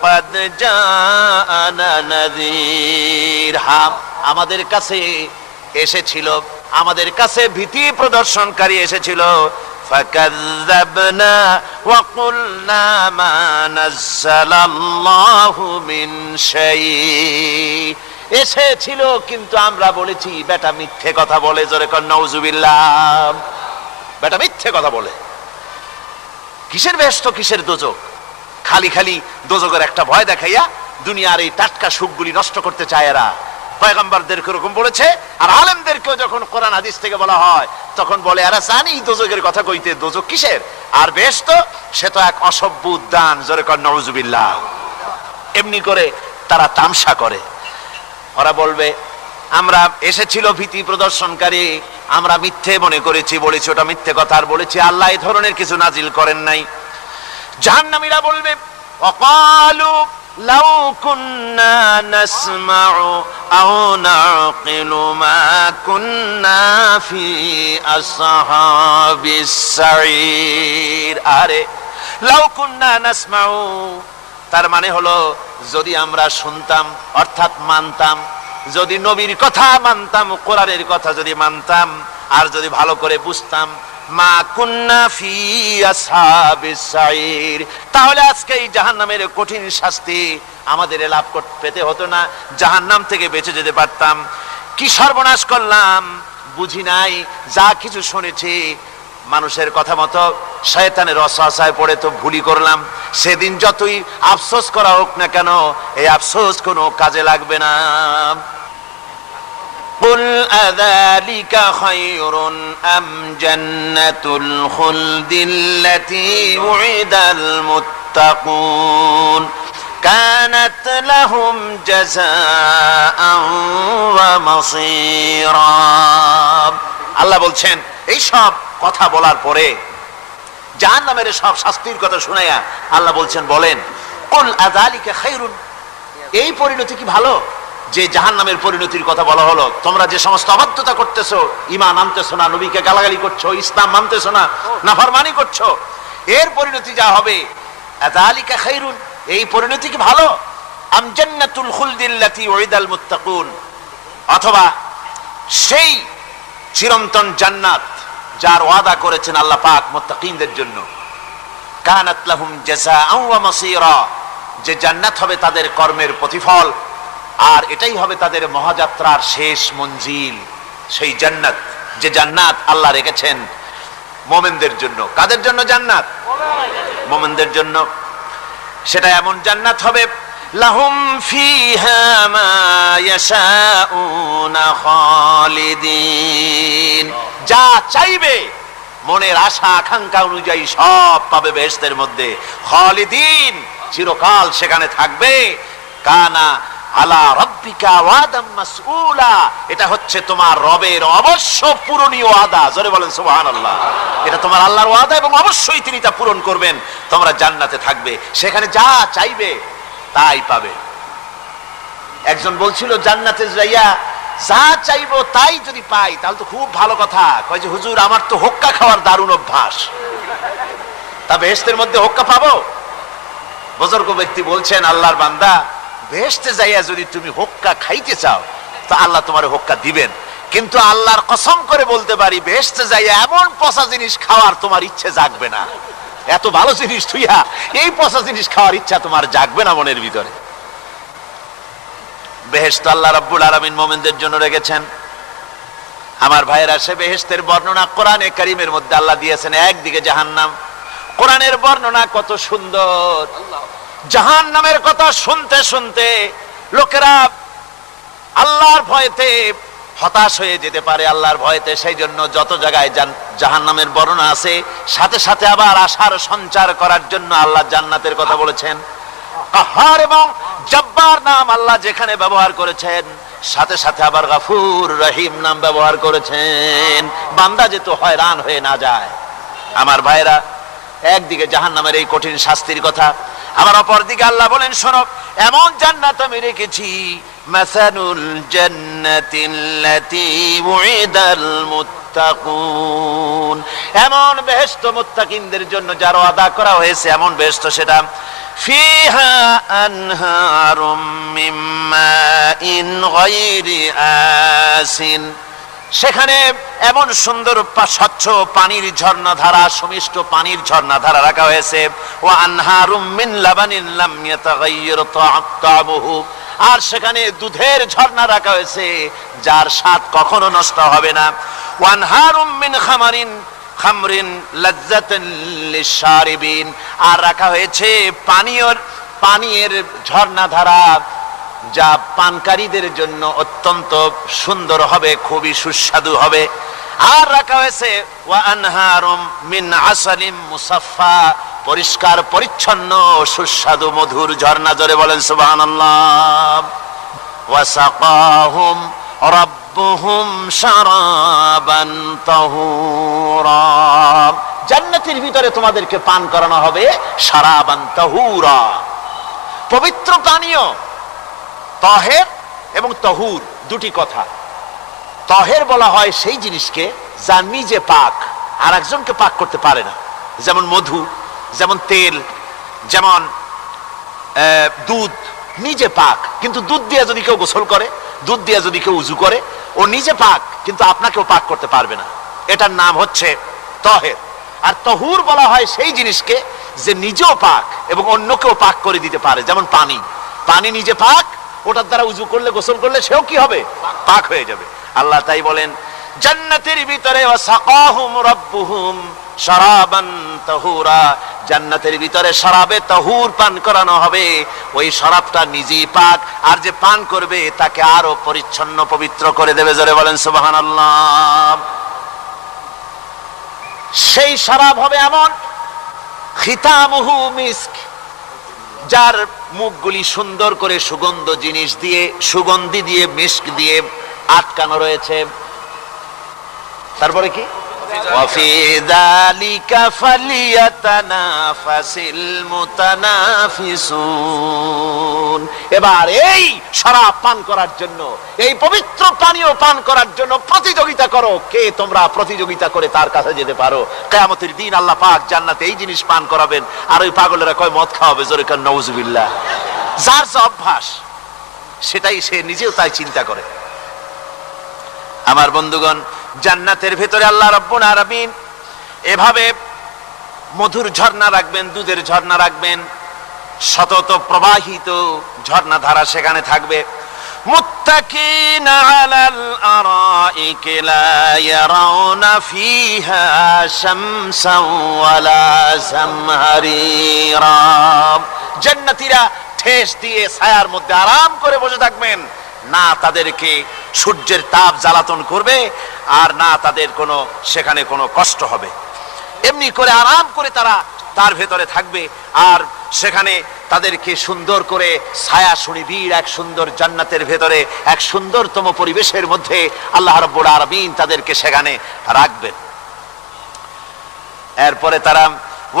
ক্বাদ জাআনা নাযীর, হ্যাঁ আমাদের কাছে এসেছিল, আমাদের কাছে ভীতি প্রদর্শনকারী এসেছিল। ফাকাযযাবনা ওয়া কুলনা মা নাযালাল্লাহু মিন শাই, এসেছিল কিন্তু আমরা বলেছি বেটা মিথ্যে কথা বলে। জোরে কর নাউযুবিল্লাহ, বেটা মিথ্যে কথা বলে। কিসের বেহেশত, কিসের দোজখ? খালি খালি দোজখের একটা ভয় দেখাইয়া দুনিয়ার এই টাটকা সুখগুলি নষ্ট করতে চায় এরা। পয়গম্বরদেরকে এরকম বলেছে, আর আলেমদেরকেও যখন কোরআন হাদিস থেকে বলা হয় তখন বলে এরা জানি দোজখের কথা কইতে, দোজখ কিসের আর বেহেশত, সে তো এক অসভ্য উদ্যান। জোরে কর নাউযুবিল্লাহ। এমনি করে তারা তামসা করে। ওরা বলবে আমরা এসেছিল ভীতি প্রদর্শনকারী, আমরা মিথ্যে মনে করেছি, বলেছি ওটা মিথ্যে কথা, আর বলেছি আল্লাহ এই ধরনের কিছু নাজিল করেন নাই। জাহান্নামীরা বলবে, ওয়াকালু লাউ কুন্না নাসমাউ আও নাকিলু মা কুন্না ফি আসহাবিস সাঈর, আরে লাউ কুন্না নাসমাউ, তার মানে হলো যদি আমরা শুনতাম অর্থাৎ মানতাম, যদি নবীর কথা মানতাম, কোরআনের কথা যদি মানতাম, আর যদি ভালো করে বুঝতাম, মা কুন্না ফি আসহাবিস সাঈর, তাহলে আজকে এই জাহান্নামের কঠিন শাস্তি আমাদের লাভ পেতে হতো না, জাহান্নাম থেকে বেঁচে যেতে পারতাম। কি সর্বনাশ করলাম, বুঝি নাই, যা কিছু শুনেছি মানুষের কথা মতো শয়তানের ওয়াসওয়াসায় পড়ে তো ভুলই করলাম। সেদিন যতই আফসোস করা হোক না কেন, এই আফসোস কোনো কাজে লাগবে না। কুল আযালিকা খায়রুন আম জান্নাতুল খুলদিল্লাতী উইদাল মুত্তাকুন কানাত লাহুম জাযাআন ওয়া মাসীরা। আল্লাহ বলছেন, এই সব কথা বলার পরে, জাহান্নামের সব শাস্তির কথা শুনাইয়া আল্লাহ বলছেন, বলেন কুল আযালিকা খায়রুন, এই পরিণতি কি ভালো যে জাহান্নামের পরিণতির কথা বলা হলো? তোমরা যে সমস্ত অবাধ্যতা করতেছো, ঈমান আনতেছো না, নবীকে গালাগালি করছো, ইসলাম মানতেছো না, নাফরমানি করছো, এর পরিণতি যা হবে আযালিকা খায়রুন, এই পরিণতি কি ভালো? আম জান্নাতুল খুলদিল্লাতী উইদাল মুত্তাকুন, অথবা সেই চিরন্তন জান্নাত যার ওয়াদা করেছেন আল্লাহ পাক মুত্তাকিনদের জন্য। কানাত লাহুম জাযাআন ওয়া মাসীরা, যে জান্নাত হবে তাদের কর্মের প্রতিফল, আর এটাই হবে তাদের মহাযাত্রার শেষ মঞ্জিল। সেই জান্নাত, যে জান্নাত আল্লাহ রেখেছেন মুমিনদের জন্য। কাদের জন্য জান্নাত? মুমিনদের জন্য। সেটা এমন জান্নাত হবে, লাহুম ফিহা মা ইয়াশাউনা খালিদিন, যা চাইবে মনের আশা আকাঙ্ক্ষা অনুযায়ী সব পাবে বেহেশতের মধ্যে। খালিদিন, চিরকাল সেখানে থাকবে। কানা আলা রাব্বিকা ওয়াদাম মাসউলা, এটা হচ্ছে তোমার রবের অবশ্য পূরণীয় ওয়াদা। জোরে বলেন সুবহানাল্লাহ। এটা তোমার আল্লাহর ওয়াদা এবং অবশ্যই তিনি তা পূরণ করবেন। তোমরা জান্নাতে থাকবে, সেখানে যা চাইবে তাই পাবে। একজন বলছিল জান্নাতে যাইয়া যা চাইবো তাই যদি পাই তাহলে তো খুব ভালো কথা। কয় যে হুজুর, আমার তো হোক্কা খাওয়ার দারুণ অভ্যাস, তা বেহেশতের মধ্যে হোক্কা পাবো? বুজুর্গ ব্যক্তি বলছেন, আল্লাহর বান্দা, বেহেশতে যাইয়া যদি তুমি হোক্কা খাইতে চাও তো আল্লাহ তোমার হোক্কা দিবেন, কিন্তু আল্লাহর কসম করে বলতে পারি বেহেশতে যাইয়া এমন পচা জিনিস খাওয়ার তোমার ইচ্ছে জাগবে না। এত ভালো জিনিস তুইয়া এই পচা জিনিস খাওয়ার ইচ্ছা তোমার জাগবে না মনের ভিতরে। বেহেশত আল্লাহ রাব্বুল আলামিন মুমিনদের জন্য রেখেছেন। আমার ভাইয়েরা, সে বেহেশতের বর্ণনা কোরআনে কারীমের মধ্যে আল্লাহ দিয়েছেন। একদিকে জাহান্নাম, কোরআনের বর্ণনা কত সুন্দর। জাহান্নামের কথা শুনতে শুনতে লোকেরা আল্লাহর ভয়তে হতাশ হয়ে যেতে পারে, আল্লাহর ভয়তে। সেই জন্য যত জায়গায় জাহান্নামের বর্ণনা আছে, সাথে সাথে আবার আশার সঞ্চার করার জন্য আল্লাহ জান্নাতের কথা বলেছেন। কাহার এবং জব্বার নাম আল্লাহ যেখানে ব্যবহার করেছেন, সাথে সাথে আবার গাফুর রহিম নাম ব্যবহার করেছেন, বান্দা যেন হয়রান হয়ে না যায়। আমার ভাইরা, একদিকে জাহান্নামের এই কঠিন শাস্তির কথা, আবার অপর দিকে আল্লাহ বলেন, শোনো, এমন জান্নাত আমি রেখেছি, মাসানুল জান্নাতিল্লাতী উইদাল মুত্তাকুন, এমন বেহেশত মুত্তাকিনদের জন্য যার ওয়াদা করা হয়েছে, এমন বেহেশত সেটা। ফিহা আনহারুম মিন মাইন গায়রি আসিন, সেখানে এমন সুন্দর স্বচ্ছ পানির ঝর্ণাধারা, সুমিষ্ট পানির ঝর্ণাধারা রাখা হয়েছে। ওয়া আনহারুম মিন লাবানিন লাম ইয়াতাগায়্যার তা'আমুহু, আর সেখানে দুধের ঝর্ণা রাখা হয়েছে যার স্বাদ কখনো নষ্ট হবে না। ওয়া আনহারুম মিন খামরিন লাজ্জাতান লিশ-শারিবিন, আর রাখা হয়েছে পানীয়ের ঝর্ণাধারা যা পানকারীদের জন্য অত্যন্ত সুন্দর হবে, খুবই সুস্বাদু হবে। আর রাখা হয়েছে ওয়া আনহারুম মিন আসালিম মুসাফফা, পরিষ্কার পরিচ্ছন্ন সুস্বাদু মধুর ঝর্ণা। জোরে বলেন সুবহানাল্লাহ। ওয়া সাকাহুম রাব্বুহুম শারাবান তাহুরা, জান্নাতের ভিতরে তোমাদেরকে পান করানো হবে শারাবান তাহুরা, পবিত্র পানীয়। তাহের এবং তাহুর দুটি কথা। তাহের বলা হয় সেই জিনিসকে যা নিজে পাক আর একজনকে পাক করতে পারে না, যেমন মধু, যেমন তেল, যেমন দুধ নিজে পাক, কিন্তু দুধ দিয়ে যদি কেউ গোসল করে, দুধ দিয়ে যদি কেউ উজু করে, ও নিজে পাক কিন্তু আপনাকেও পাক করতে পারবে না। এটার নাম হচ্ছে তাহের। আর তাহুর বলা হয় সেই জিনিসকে যে নিজেও পাক এবং অন্যকেও পাক করে দিতে পারে, যেমন পানি। পানি নিজে পাক, ওটার দ্বারা উজু করলে, গোসল করলে সেও কি হবে? পাক হয়ে যাবে। আল্লাহ তাই বলেন জান্নাতের ভিতরে ওয়াসাকাহুম রাব্বুহুম শারাবান তাহুরা, জান্নাতের ভিতরে শরাবে তাহুর পান করানো হবে। ওই শরাবটা নিজেই পাক, আর যে পান করবে তাকে আরো পরিচ্ছন্ন পবিত্র করে দেবে। জোরে বলেন সুবহানাল্লাহ। সেই শরাব হবে এমন, খিতামুহু মিস্ক, যার মুখগুলি সুন্দর করে সুগন্ধ জিনিস দিয়ে, সুগন্ধি দিয়ে, মিস্ক দিয়ে আটকানো রয়েছে। তারপরে কি? ওয়াফি যালিকা ফালিয়াতানাফাসিল মুতানাফিসুন। এবার এই শরাব পান করার জন্য, এই পবিত্র পানীয় পান করার জন্য প্রতিযোগিতা করো, কে তোমরা প্রতিযোগিতা করে তার কাছে যেতে পারো। কিয়ামতের দিন আল্লাহ পাক জান্নাতে এই জিনিস পান করাবেন, আর ওই পাগলেরা কয় মদ খাওয়াবে, জোরে কান নাউজুবিল্লাহ। যার যে অভ্যাস সেটাই সে নিজেও তাই চিন্তা করে। আমার বন্ধুগণ, জান্নাতের ভেতরে আল্লাহ রাব্বুল আলামিন এভাবে মধুর ঝর্ণা রাখবেন, দুধের ঝর্ণা রাখবেন, সতত প্রবাহিত ঝর্ণা ধারা সেখানে থাকবে। মুত্তাকিনা আলাল আরাইকি লা ইয়ারাউনা ফিহা শামসান ওয়ালা জামহারিরা। জান্নাতীরা ঠেস দিয়ে ছায়ার মধ্যে আরাম করে বসে থাকবেন, না তাদেরকে সূর্যের তাপ জ্বালাতন করবে, আর না তাদের কোনো সেখানে কোনো কষ্ট হবে। এমনি করে আরাম করে তারা তার ভেতরে থাকবে, আর সেখানে তাদেরকে সুন্দর করে ছায়া সুনিবিড় এক সুন্দর জান্নাতের ভেতরে এক সুন্দরতম পরিবেশের মধ্যে আল্লাহ রাব্বুল আলামিন তাদেরকে সেখানে রাখবেন। এরপরে তারা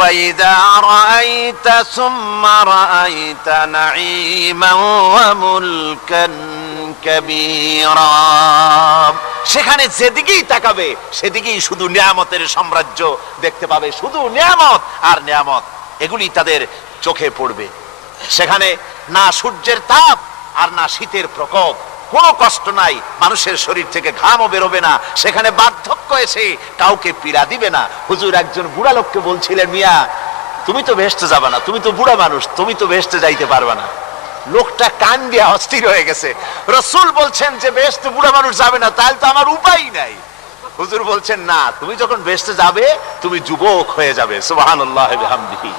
وَإِذَا رَأَيْتَ ثُمَّ رَأَيْتَ نَعِيمًا وَمُلْكًا كَبِيرًا। সেখানে যেদিকেই তাকাবে সেদিকেই শুধু নিয়ামতের সাম্রাজ্য দেখতে পাবে, শুধু নিয়ামত আর নিয়ামত, এগুলি তাদের চোখে পড়বে। সেখানে না সূর্যের তাপ আর না শীতের প্রকোপ, কোনো কষ্ট নাই, মানুষের শরীর থেকে ঘামও বেরোবে না, সেখানে বার্ধক্য এসে কাউকে পীড়া দিবে না। হুজুর একজন বুড়া লোককে বলছিলেন, মিয়া তুমি তো ভেস্তে যাবে না, তুমি তো বুড়া মানুষ, তুমি তো ভেস্তে যাইতে পারবে না। লোকটা কান দিয়ে অস্থির হয়ে গেছে। রাসূল বলছেন যে ভেস্তে বুড়া মানুষ যাবে না, তাহলে তো আমার উপায় নাই। হুজুর বলছেন না, তুমি যখন ভেস্তে যাবে তুমি যুবক হয়ে যাবে। সুবহানাল্লাহি ওয়া বিহামদিহি।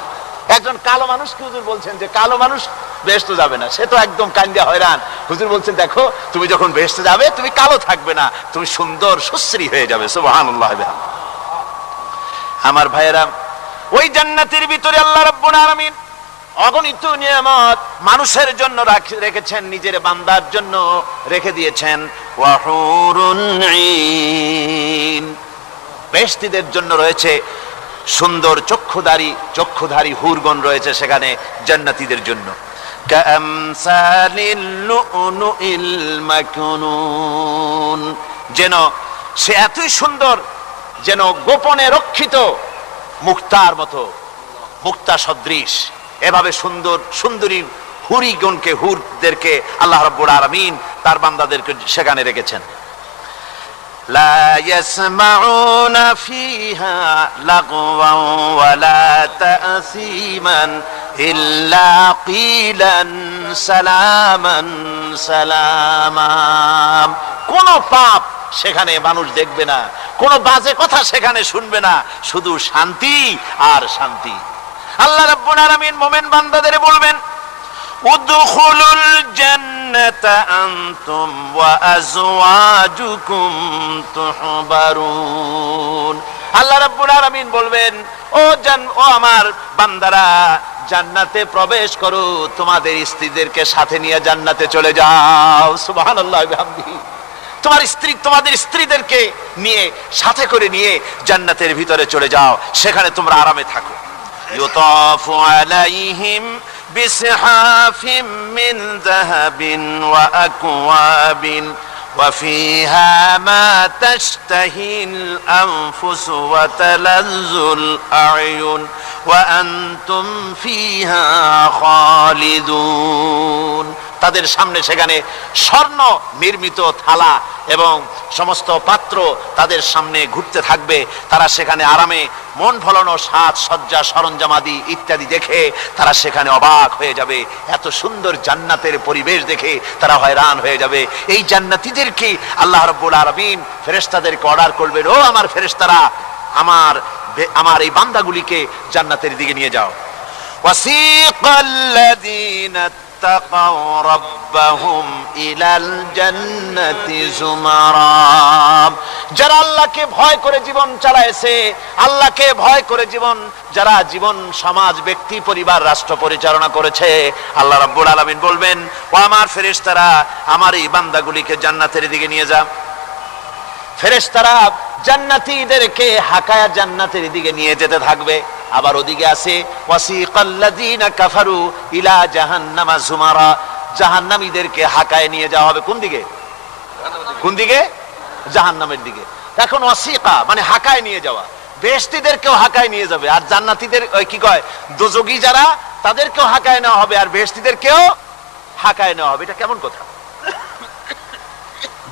একজন কালো মানুষকে হুজুর বলছেন যে কালো মানুষ বেহেশতে যাবে না, সে তো একদম কান্দিয়া হয়রান। হুজুর বলছেন দেখো তুমি যখন বেহেশতে যাবে তুমি কালো থাকবে না, তুমি সুন্দর সুশ্রী হয়ে যাবে। সুবহানাল্লাহ। আমার ভাইয়েরা, ওই জান্নাতের ভিতরে আল্লাহ রাব্বুল আলামিন অগণিত নিয়ামত মানুষের জন্য রেখেছেন, নিজের বান্দার জন্য রেখে দিয়েছেন। ওয়া হুরুন ঈন, বেহেশতীদের জন্য রয়েছে সুন্দর চক্ষুধারী হুরগণ রয়েছে সেখানে জান্নাতীদের জন্য। কামসালিল লুউলুইল মাকনুন, যেন সে এতই সুন্দর, যেন গোপনে রক্ষিত মুক্তার মতো, মুক্তা সদৃশ। এভাবে সুন্দর সুন্দরী হুরদেরকে আল্লাহ রাব্বুল আলামিন তার বান্দাদেরকে সেখানে রেখেছেন। لا يسمعون فيها لغوا ولا تأثيما إلا قيلا سلاما سلاما। কোন পাপ সেখানে মানুষ দেখবে না, কোন বাজে কথা সেখানে শুনবে না, শুধু শান্তি আর শান্তি। আল্লাহ রাব্বুল আলামিন মুমিন বান্দাদের বলবেন, উদখুলুল জান্নাতা আনতুম ওয়া আজওয়াজুকুম তুহবারুন। আল্লাহ রাব্বুল আলামিন বলবেন, ও আমার বান্দারা জান্নাতে প্রবেশ করো, তোমাদের স্ত্রীদেরকে সাথে নিয়ে জান্নাতে চলে যাও। সুবহানাল্লাহ ওয়া বিহামদিহি। তোমাদের স্ত্রীদেরকে নিয়ে সাথে করে নিয়ে জান্নাতের ভিতরে চলে যাও, সেখানে তোমরা আরামে থাকো। ইউতাফু আলাইহিম بسحاف من ذهب وأكواب وفيها ما تشتهي الأنفس وتلذ الأعين وأنتم فيها خالدون। তাদের সামনে সেখানে স্বর্ণ নির্মিত থালা এবং সমস্ত পাত্র তাদের সামনে ঘুরতে থাকবে। তারা সেখানে আরামে মন ভোলানো সাজ সজ্জা সরঞ্জামাদি ইত্যাদি দেখে তারা সেখানে অবাক হয়ে যাবে। এত সুন্দর জান্নাতের পরিবেশ দেখে তারা হয়রান হয়ে যাবে। এই জান্নাতীদেরকে আল্লাহ রাব্বুল আলামিন ফেরেশতাদেরকে অর্ডার করবেন, ও আমার ফেরেশতারা, আমার এই বান্দাগুলিকে জান্নাতের দিকে নিয়ে যাও। ওয়াসিকাল্লাযীনা اتقوا ربهم إلى الجنة زمرا। যারা আল্লাহকে ভয় করে জীবন চালায়ছে, আল্লাহকে ভয় করে যারা জীবন সমাজ ব্যক্তি পরিবার রাষ্ট্র পরিচালনা করেছে, আল্লাহ রাব্বুল আলামিন বলবেন, ও আমার ফেরেশতারা, আমার এই বান্দাগুলিকে জান্নাতের দিকে নিয়ে যা। ফেরেশতারা জান্নাতীদেরকে হাকায়া জান্নাতের দিকে নিয়ে যেতে থাকবে। আবার ওদিকে আছে ওয়াসিকাল্লাযীনা কাফারু ইলা জাহান্নামা যুমারা, জাহান্নামীদেরকে হাকায় নিয়ে যাওয়া হবে কোন দিকে? কোন দিকে? জাহান্নামের দিকে। এখন ওয়াসিকা মানে হাকায় নিয়ে যাওয়া, বেহেশতীদেরকেও হাকায় নিয়ে যাবে, আর জান্নাতীদের ওই কি কয় দোজখী যারা তাদেরকেও হাকায় নেওয়া হবে, আর বেহেশতীদেরকেও হাকায় নেওয়া হবে। এটা কেমন কথা?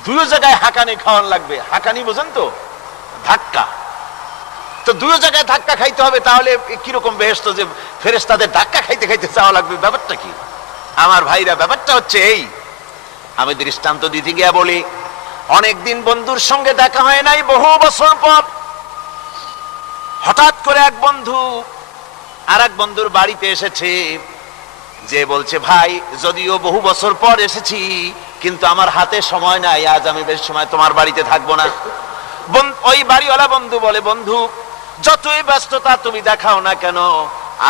দুই জায়গায় হাকানি খাওয়ান লাগবে। হাকানি বোঝেন তো? ধাক্কা। তো দুই জায়গায় ধাক্কা খাইতে হবে, তাহলে কিরকম বেহেশত যে ফেরেশতাদের ধাক্কা খাইতে খাইতে যাওয়া লাগবে, ব্যাপারটা কি? আমার ভাইরা, ব্যাপারটা হচ্ছে এই, আমি দৃষ্টান্ত দিতে গিয়া বলি, অনেকদিন বন্ধুর সঙ্গে দেখা হয় নাই, বহু বছর পর হঠাৎ করে এক বন্ধু আর এক বন্ধুর বাড়িতে এসেছে, যে বলছে ভাই যদিও বহু বছর পর এসেছি কিন্তু আমার হাতে সময় নাই, আজ আমি বেশ সময় তোমার বাড়িতে থাকবো না। ওই বাড়িওয়ালা বন্ধু বলে, বন্ধু যতই ব্যস্ততা তুমি দেখাও না কেন,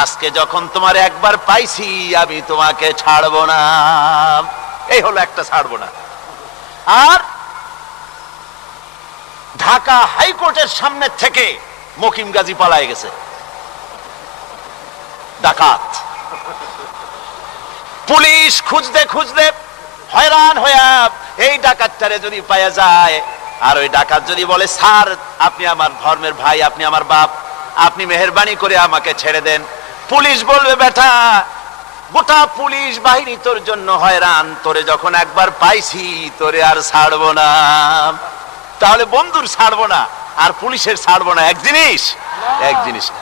আজকে যখন তোমার একবার পাইছি আমি তোমাকে ছাড়বো না। এই হলো একটা ছাড়বো না। আর ঢাকা হাইকোর্টের সামনে থেকে মকিম গাজী পালায় গেছে, ডাকাত। পুলিশ খুঁজতে খুঁজতে হয়রান হইয়া এই ডাকাতটারে যদি পাওয়া যায়, আর ওই ডাকাত যদি বলে স্যার আপনি আমার ধর্মের ভাই, আপনি আমার বাপ, আপনি মেহেরবানি করে আমাকে ছেড়ে দেন, পুলিশ বলবে বেটা গোটা পুলিশ বাহিনী তোর জন্য হয়রান, তোরে যখন একবার পাইছি তোরে আর ছাড়বো না। তাহলে বন্ধুর ছাড়বো না আর পুলিশের ছাড়বো না এক জিনিস? এক জিনিস না।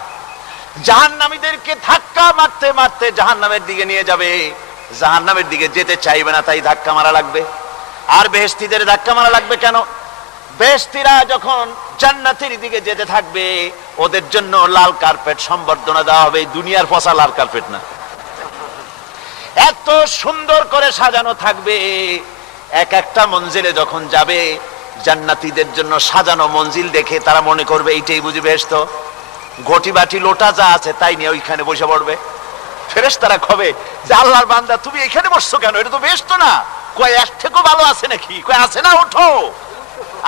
জাহান্নামীদেরকে ধাক্কা মারতে মারতে জাহান্নামের দিকে নিয়ে যাবে, জাহান্নামের দিকে যেতে চাইবে না, তাই ধাক্কা মারা লাগবে। আর বেহেশতীদের ধাক্কা মারা লাগবে কেন? বেহেশতীরা যখন জান্নাতের দিকে যেতে থাকবে ওদের জন্য লাল কার্পেট সম্বর্ধনা দেওয়া হবে, দুনিয়ার পচা লাল কার্পেট না, এত সুন্দর করে সাজানো থাকবে। এক একটা মঞ্জিলে যখন যাবে জান্নাতীদের জন্য সাজানো মঞ্জিল দেখে তারা মনে করবে এইটাই বুঝি বেহেশত। ঘটি বাটি লোটা যা আছে তাই নিয়ে ওইখানে বসে পড়বে। ফেরেশতারা কবে যে আল্লাহর বান্দা তুমি এখানে বসছো কেন, এটা তো বেহেশত না। কয় এর থেকেও ভালো আছে নাকি? কয় আছে না, ওঠো,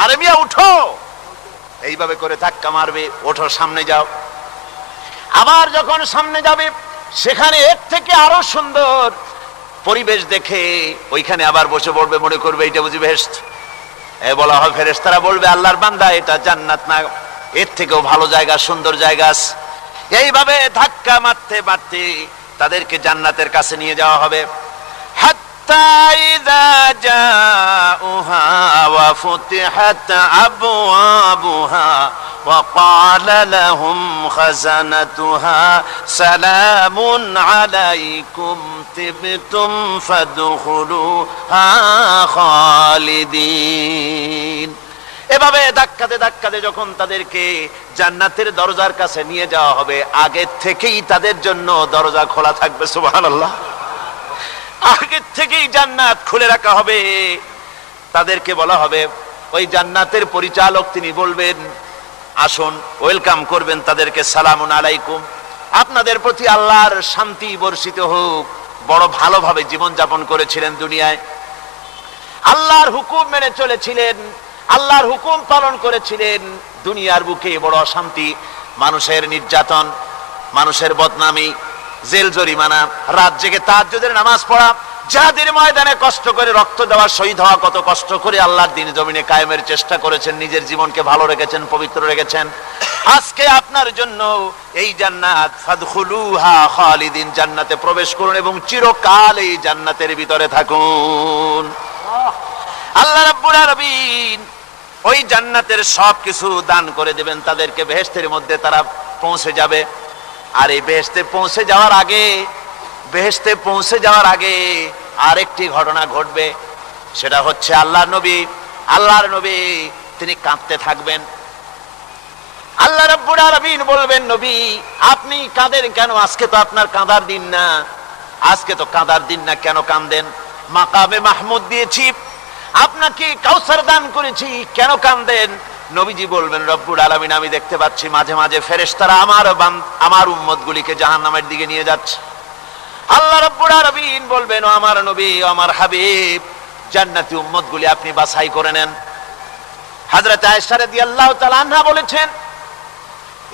আরে মিয়া উঠো। এইভাবে করে ধাক্কা মারবে, ওঠো সামনে যাও। আবার যখন সামনে যাবে সেখানে এর থেকে আরো সুন্দর পরিবেশ দেখে ওইখানে আবার বসে পড়বে, মনে করবে এটা বুঝি বেহেশত। বলা হয় ফেরেশতারা বলবে আল্লাহর বান্দা এটা জান্নাত না, এর থেকেও ভালো জায়গা, সুন্দর জায়গা আছে। এইভাবে ধাক্কা মারতে মারতে তাদেরকে জান্নাতের কাছে নিয়ে যাওয়া হবে। হাত্তা ইযা জাউহা ওয়া ফুতিহাত আবওয়াবুহা ওয়া ক্বালা লাহুম খাযানাতুহা সালামুন আলাইকুম তিবতুম ফাদখুলুহা খালিদিন। এভাবে ধাক্কাতে ধাক্কাতে যখন তাদেরকে জান্নাতের দরজার কাছে নিয়ে যাওয়া হবে, আগে থেকেই তাদের জন্য দরজা খোলা থাকবে। সুবহানাল্লাহ। আগে থেকেই জান্নাত খুলে রাখা হবে। তাদেরকে বলা হবে, ওই জান্নাতের পরিচালক তিনি বলবেন আসুন, ওয়েলকাম করবেন তাদেরকে, সালামুন আলাইকুম, আপনাদের প্রতি আল্লাহর শান্তি বর্ষিত হোক। বড় ভালোভাবে জীবন যাপন করেছিলেন দুনিয়ায়, আল্লাহর হুকুম মেনে চলেছিলেন, আল্লাহর হুকুম পালন করেছিলেন। দুনিয়ার বুকে বড় অশান্তি, মানুষের নির্যাতন, মানুষের বদনামি, জেল জরিমানা, রাত জেগে তাহাজ্জুদের নামাজ পড়া, জিহাদের ময়দানে কষ্ট করে রক্ত দেওয়া, শহীদ হওয়া, কত কষ্ট করে আল্লাহর দ্বীন জমিনে কায়েমের চেষ্টা করেছেন, নিজের জীবনকে ভালো রেখেছেন, পবিত্র রেখেছেন। আজকে আপনার জন্য এই জান্নাত, ফাদখুলুহা খালিদিন, জান্নাতে প্রবেশ করুন এবং চিরকাল এই জান্নাতের ভিতরে থাকুন। আল্লাহ রাব্বুল আলামিন ওই জান্নাতের সবকিছু দান করে দেবেন তাদেরকে, বেহেশতের মধ্যে তারা পৌঁছে যাবে। আর এই বেহেশতে পৌঁছে যাওয়ার আগে আরেকটি ঘটনা ঘটবে, সেটা হচ্ছে আল্লাহর নবী তিনি কাঁদতে থাকবেন। আল্লাহ রাব্বুল আলামিন বলবেন, নবী আপনি কাঁদেন কেন? আজকে তো আপনার কাঁদার দিন না, আজকে তো কাঁদার দিন না, কেন কাঁদেন? মাকামে মাহমুদ দিয়েছি, আপনাকে কাউসার দান করেছি, কেন কাঁদেন? নবীজি বলবেন, রব্বুল আলামিন আমি দেখতে পাচ্ছি মাঝে মাঝে ফেরেশতারা আমার উম্মতগুলিকে জাহান্নামের দিকে নিয়ে যাচ্ছে। আল্লাহ রাব্বুল আলামিন বলবেন, ও আমার নবী, ও আমার হাবিব, জান্নাতি উম্মতগুলি আপনি বাছাই করে নেন। হযরত আয়েশা রাদিয়াল্লাহু তাআলা আনহা বলেছেন,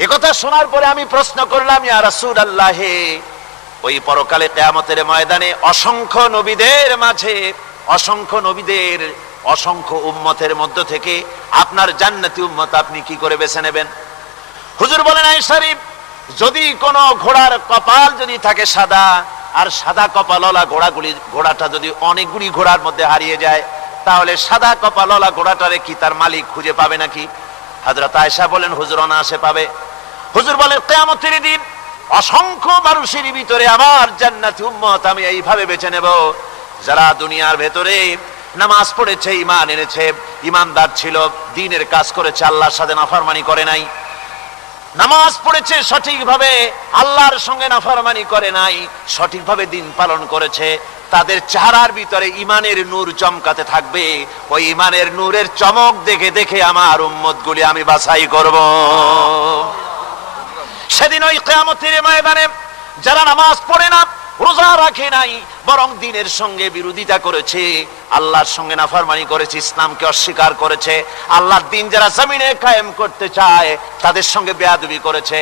একথা শোনার পরে আমি প্রশ্ন করলাম, ইয়া রাসূলুল্লাহ, ওই পরকালে কিয়ামতের ময়দানে অসংখ্য নবীদের মাঝে, অসংখ্য নবীদের অসংখ্য উম্মতের মধ্য থেকে আপনার জান্নাতি উম্মত আপনি কি করে বেছে নেবেন? হুজুর বলেন, আয়েশা, যদি কোন ঘোড়ার কপাল যদি থাকে সাদা, আর সাদা কপালওয়ালা ঘোড়াটা যদি অনেকগুলি ঘোড়ার মধ্যে হারিয়ে যায়, তাহলে সাদা কপালওয়ালা ঘোড়াটারে কি তার মালিক খুঁজে পাবে নাকি? হযরত আয়েশা বলেন, হুজুর অনায়াসে পাবে। হুজুর বলেন, কিয়ামতের দিন অসংখ্য মানুষের ভিতরে আমার জান্নাতি উম্মত আমি এইভাবে বেছে নেব, যারা দুনিয়ার ভেতরে নামাজ পড়েছে, ঈমান এনেছে, ঈমানদার ছিল, দ্বীনের কাজ করেছে, আল্লাহর সাথে নাফরমানি করে নাই, নামাজ পড়েছে সঠিকভাবে, আল্লাহর সঙ্গে নাফরমানি করে নাই, সঠিকভাবে দিন পালন করেছে, তাদের চেহারার ভিতরে ঈমানের নূর চমকাতে থাকবে। ওই ঈমানের নূরের চমক দেখে দেখে আমার উম্মতগুলি আমি বাছাই করব। সেদিন ওই কিয়ামতের ময়দানে যারা নামাজ পড়ে না, রোজা রাখে নাই, বরং দ্বীনের সঙ্গে বিরোধিতা করেছে, আল্লাহর সঙ্গে নাফরমানি করেছে, ইসলামকে অস্বীকার করেছে, আল্লাহর দ্বীন যারা জমিনে কায়েম করতে চায় তাদের সঙ্গে বেয়াদবি করেছে,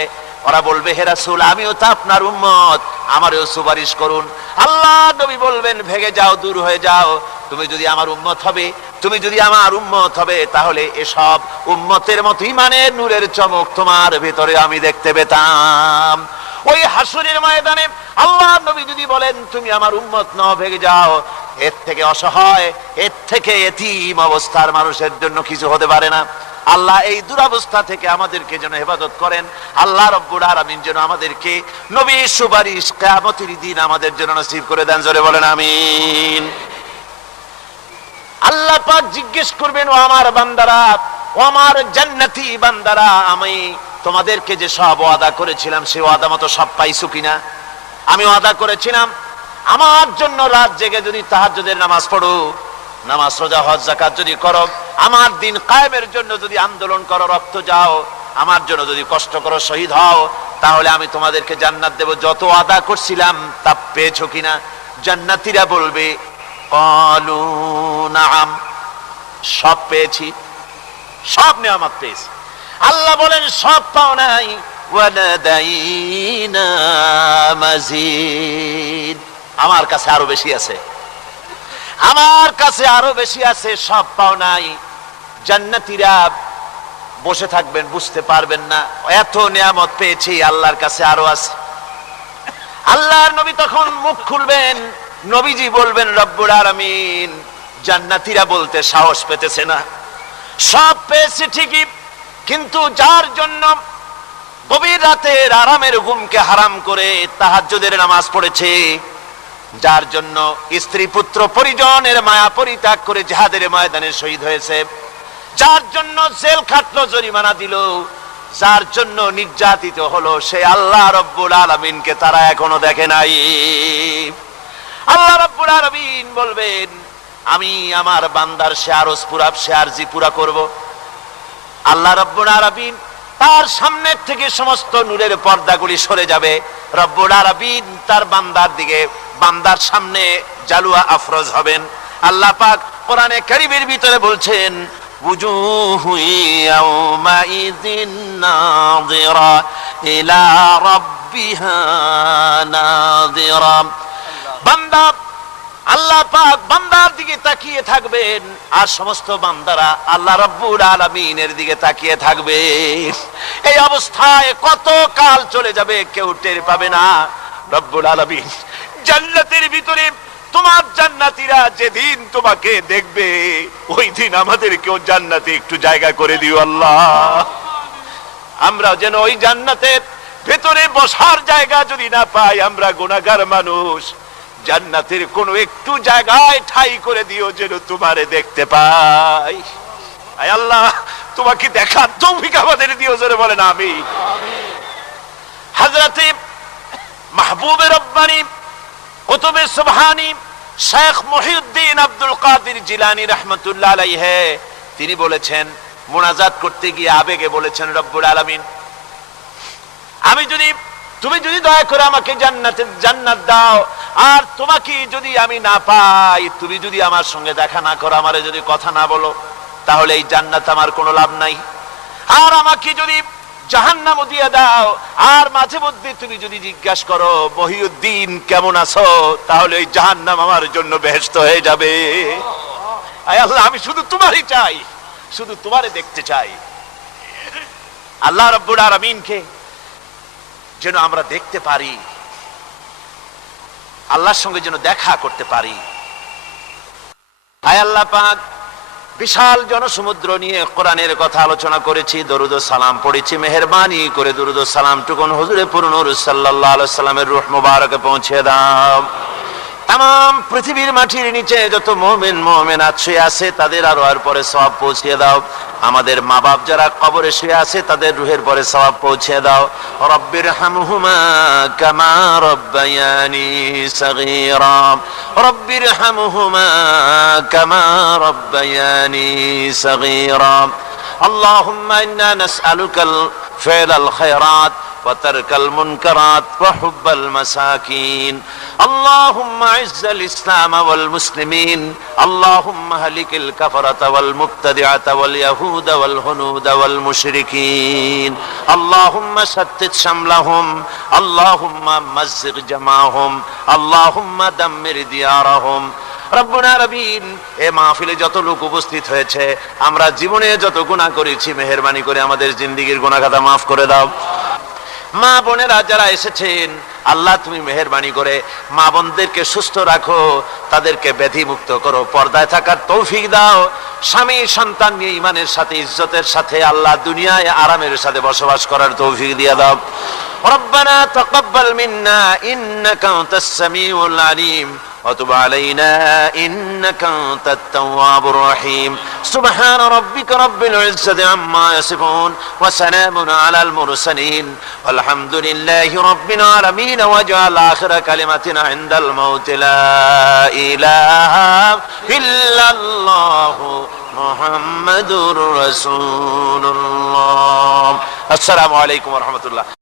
ওরা বলবে, হে রাসূল, আমিও তো আপনার উম্মত, আমারও সুপারিশ করুন। আল্লাহ নবী বলবেন, ভেগে যাও, দূর হয়ে যাও, তুমি যদি আমার উম্মত হবে, তুমি যদি আমার উম্মত হবে, তাহলে এসব উম্মতের মতো ঈমানের নূরের চমক তোমার ভিতরে আমি দেখতে পেতাম। ওই হাসরের ময়দানে আল্লাহ নবী যদি বলেন, তুমি আমার উম্মত নও, ভেগে যাও, এর থেকে অসহায়, এর থেকে এতিম অবস্থার মানুষের জন্য কিছু হতে পারে না। আল্লাহ এই দুরবস্থা থেকে আমাদেরকে যেন হেফাজত করেন। আল্লাহ রব্বুল আলামিন যেন আমাদেরকে নবীর সুপারিশ কিয়ামতের দিন আমাদের জন্য নসিব করে দেন। জোরে বলেন আমিন। আল্লাহ পাক জিজ্ঞেস করবেন, ও আমার বান্দারা, ও আমার জান্নাতি বান্দারা, আমি তোমাদেরকে যে সব ওয়াদা করেছিলাম সে ওয়াদা মতো সব পাইছো কিনা? আমি ওয়াদা করেছিলাম আমার জন্য রাত জেগে যদি তাহাজ্জুদের নামাজ পড়ো, নামাজ, রোজা, হজ, যাকাত যদি করো, আমার দিন কায়েমের জন্য যদি আন্দোলন করো, রক্ত যাও, আমার জন্য যদি কষ্ট করো, শহীদ হও, তাহলে আমি তোমাদেরকে জান্নাত দেব। যত ওয়াদা করছিলাম তা পেয়েছো কিনা? জান্নাতীরা বলবে, ক্বালু নাআম, সব পেয়েছি, সব নিয়ামত পেয়েছি। আল্লাহ বলেন, সব পাও নাই, ওয়ালাদাইনা মাজিদ, আমার কাছে আরো বেশি আছে, আমার কাছে আরো বেশি আছে, সব পাও নাই। জান্নাতীরা বসে থাকবেন, বুঝতে পারবেন না, এত নিয়ামত পেয়েছি, আল্লাহর কাছে আরো আছে। আল্লাহর নবী তখন মুখ খুলবেন, নবীজি বলবেন, রব্বুল আলামিন, জান্নাতীরা বলতে সাহস পেতেছে না, সব পেয়েছে ঠিকই, কিন্তু যার জন্য গভীর রাতের আরামের ঘুমকে হারাম করে তাহাজ্জুদের নামাজ পড়েছে, যার জন্য স্ত্রী পুত্র পরিজনের মায়া পরিত্যাগ করে জিহাদের ময়দানে শহীদ হয়েছে, যার জন্য জেল খাটলো, জরিমানা দিল, যার জন্য নির্যাতিত হলো, সে আল্লাহ রব্বুল আলামিনকে তারা এখনো দেখে নাই। আল্লাহ রব্বুল আলামিন বলবেন, আমি আমার বান্দার সে আরজ পুরা, সে আরজি পুরা করব। আল্লাহ রব্বুল আলামিন তার সামনের থেকে সমস্ত নূরের পর্দাগুলি সরে যাবে, রব্বুল আলামিন তার বান্দার দিকে, বান্দার সামনে জালুয়া আফরোজ হবেন। আল্লাহ পাক কোরআনে কারীমের ভিতরে বলছেন, উজুহু ইয়াওমাইযিন নাযিরা ইলা রাব্বিহা নাযিরা। বান্দা, আল্লাহ পাক বান্দার দিকে তাকিয়ে থাকবেন, আর সমস্ত বান্দারা আল্লাহ রাব্বুল আলামিনের দিকে তাকিয়ে থাকবে। এই অবস্থায় কত কাল চলে যাবে কেউ টের পাবে না। রব্বুল আলামিন জান্নাতের ভিতরে তোমার জান্নাতীরা যেদিন তোমাকে দেখবে, ওই দিন আমাদেরকেও জান্নাতে একটু জায়গা করে দিও আল্লাহ। আমরা যেন ওই জান্নাতের ভেতরে বসার জায়গা যদি না পাই, আমরা গুনাহগার মানুষ, জান্নাতের কোনো একটু জায়গায় ঠাই করে দিও যেন তোমারে দেখতে পাই। আয় আল্লাহ, তোমাকে দেখার তৌফিক আমাদের দিও। জোরে বলেন আমিন। হযরতে মাহবুবে রব্বানী কুতুবে সুবহানী শেখ মুহিউদ্দিন আব্দুল কাদের জিলানী রাহমাতুল্লাহ আলাইহি তিনি বলেছেন, মুনাজাত করতে গিয়ে আবেগে বলেছেন, রব্বুল আলামিন, তুমি যদি দয়া করে আমাকে জান্নাত দাও, আর তোমাকে যদি আমি না পাই, তুমি যদি আমার সঙ্গে দেখা না করো, আমারে যদি কথা না বলো, তাহলে এই জান্নাত আমার কোনো লাভ নাই। আর আমাকে যদি জাহান্নাম দিয়ে দাও, আর মাঝে মধ্যে তুমি যদি জিজ্ঞাসা করো মহিউদ্দিন কেমন আছো, তাহলে এই জাহান্নাম আমার জন্য বেহেশত হয়ে যাবে। আয় আল্লাহ, আমি শুধু তোমারই চাই, শুধু তোমারে দেখতে চাই। আল্লাহ রাব্বুল আলামিনকে যেন আমরা দেখতে পারি, আল্লাহর সঙ্গে যেন দেখা করতে পারি। আয় আল্লাহ পাক, বিশাল জনসমুদ্র নিয়ে কোরআনের কথা আলোচনা করেছি, দরুদ ও সালাম পড়েছি, মেহেরবানি করে দরুদ ও সালাম টুকুন হুজুরে পুরনুর সাল্লাল্লাহু আলাইহি সাল্লামের রূহ মুবারকে পৌঁছে দাও। তাম পৃথিবীর মাটির নিচে যত মুমিন মুমিনাত শুয়ে আছে তাদের আরওয়ার পরে সওয়াব পৌঁছে দাও। আমাদের মা বাপ যারা কবরে শুয়ে আছে তাদের রুহের পরে সওয়াব পৌঁছে দাও। রব্বির হামহুমা কামা রব্বায়ানি সগীরা, রব্বির হামহুমা কামা রব্বায়ানি সগীরা। আল্লাহুম্মা ইন্না নাসআলুকাল ফি'লাল খায়রাত وترك المنكرات وحب المساكين. اللهم اعز الاسلام والمسلمين، اللهم اهلك الكفرة والمبتدعة واليهود والهنود والمشركين، اللهم شتت شملهم، اللهم مزق جمعهم، اللهم دمر ديارهم। রব্বুনা রবিন, এ মাহফিলে যত লোক উপস্থিত হয়েছে, আমরা জীবনে যত গুনাহ করেছি, মেহেরবানি করে আমাদের জিন্দেগীর গুনাহ খাতা মাফ করে দাও। মা বোনেরা যারা এসেছেন, আল্লাহ তুমি মেহেরবানি করে মা বোনদেরকে সুস্থ রাখো, তাদেরকে ব্যাধি মুক্ত করো, পর্দায় থাকার তৌফিক দাও। স্বামী সন্তান নিয়ে ইমানের সাথে ইজ্জতের সাথে আল্লাহ দুনিয়ায় আরামের সাথে বসবাস করার তৌফিক দিয়ে দাও। রব্বানা তাকাব্বাল মিন্না ইন্নাকা আনতাস সামিউল আলিম وتب علينا إنك أنت التواب الرحيم. سبحان ربك رب العزة عما يصفون وسلام على المرسلين والحمد لله رب العالمين. واجعل آخر كلمتنا عند الموت لا إله إلا الله محمد رسول الله. السلام عليكم ورحمة الله.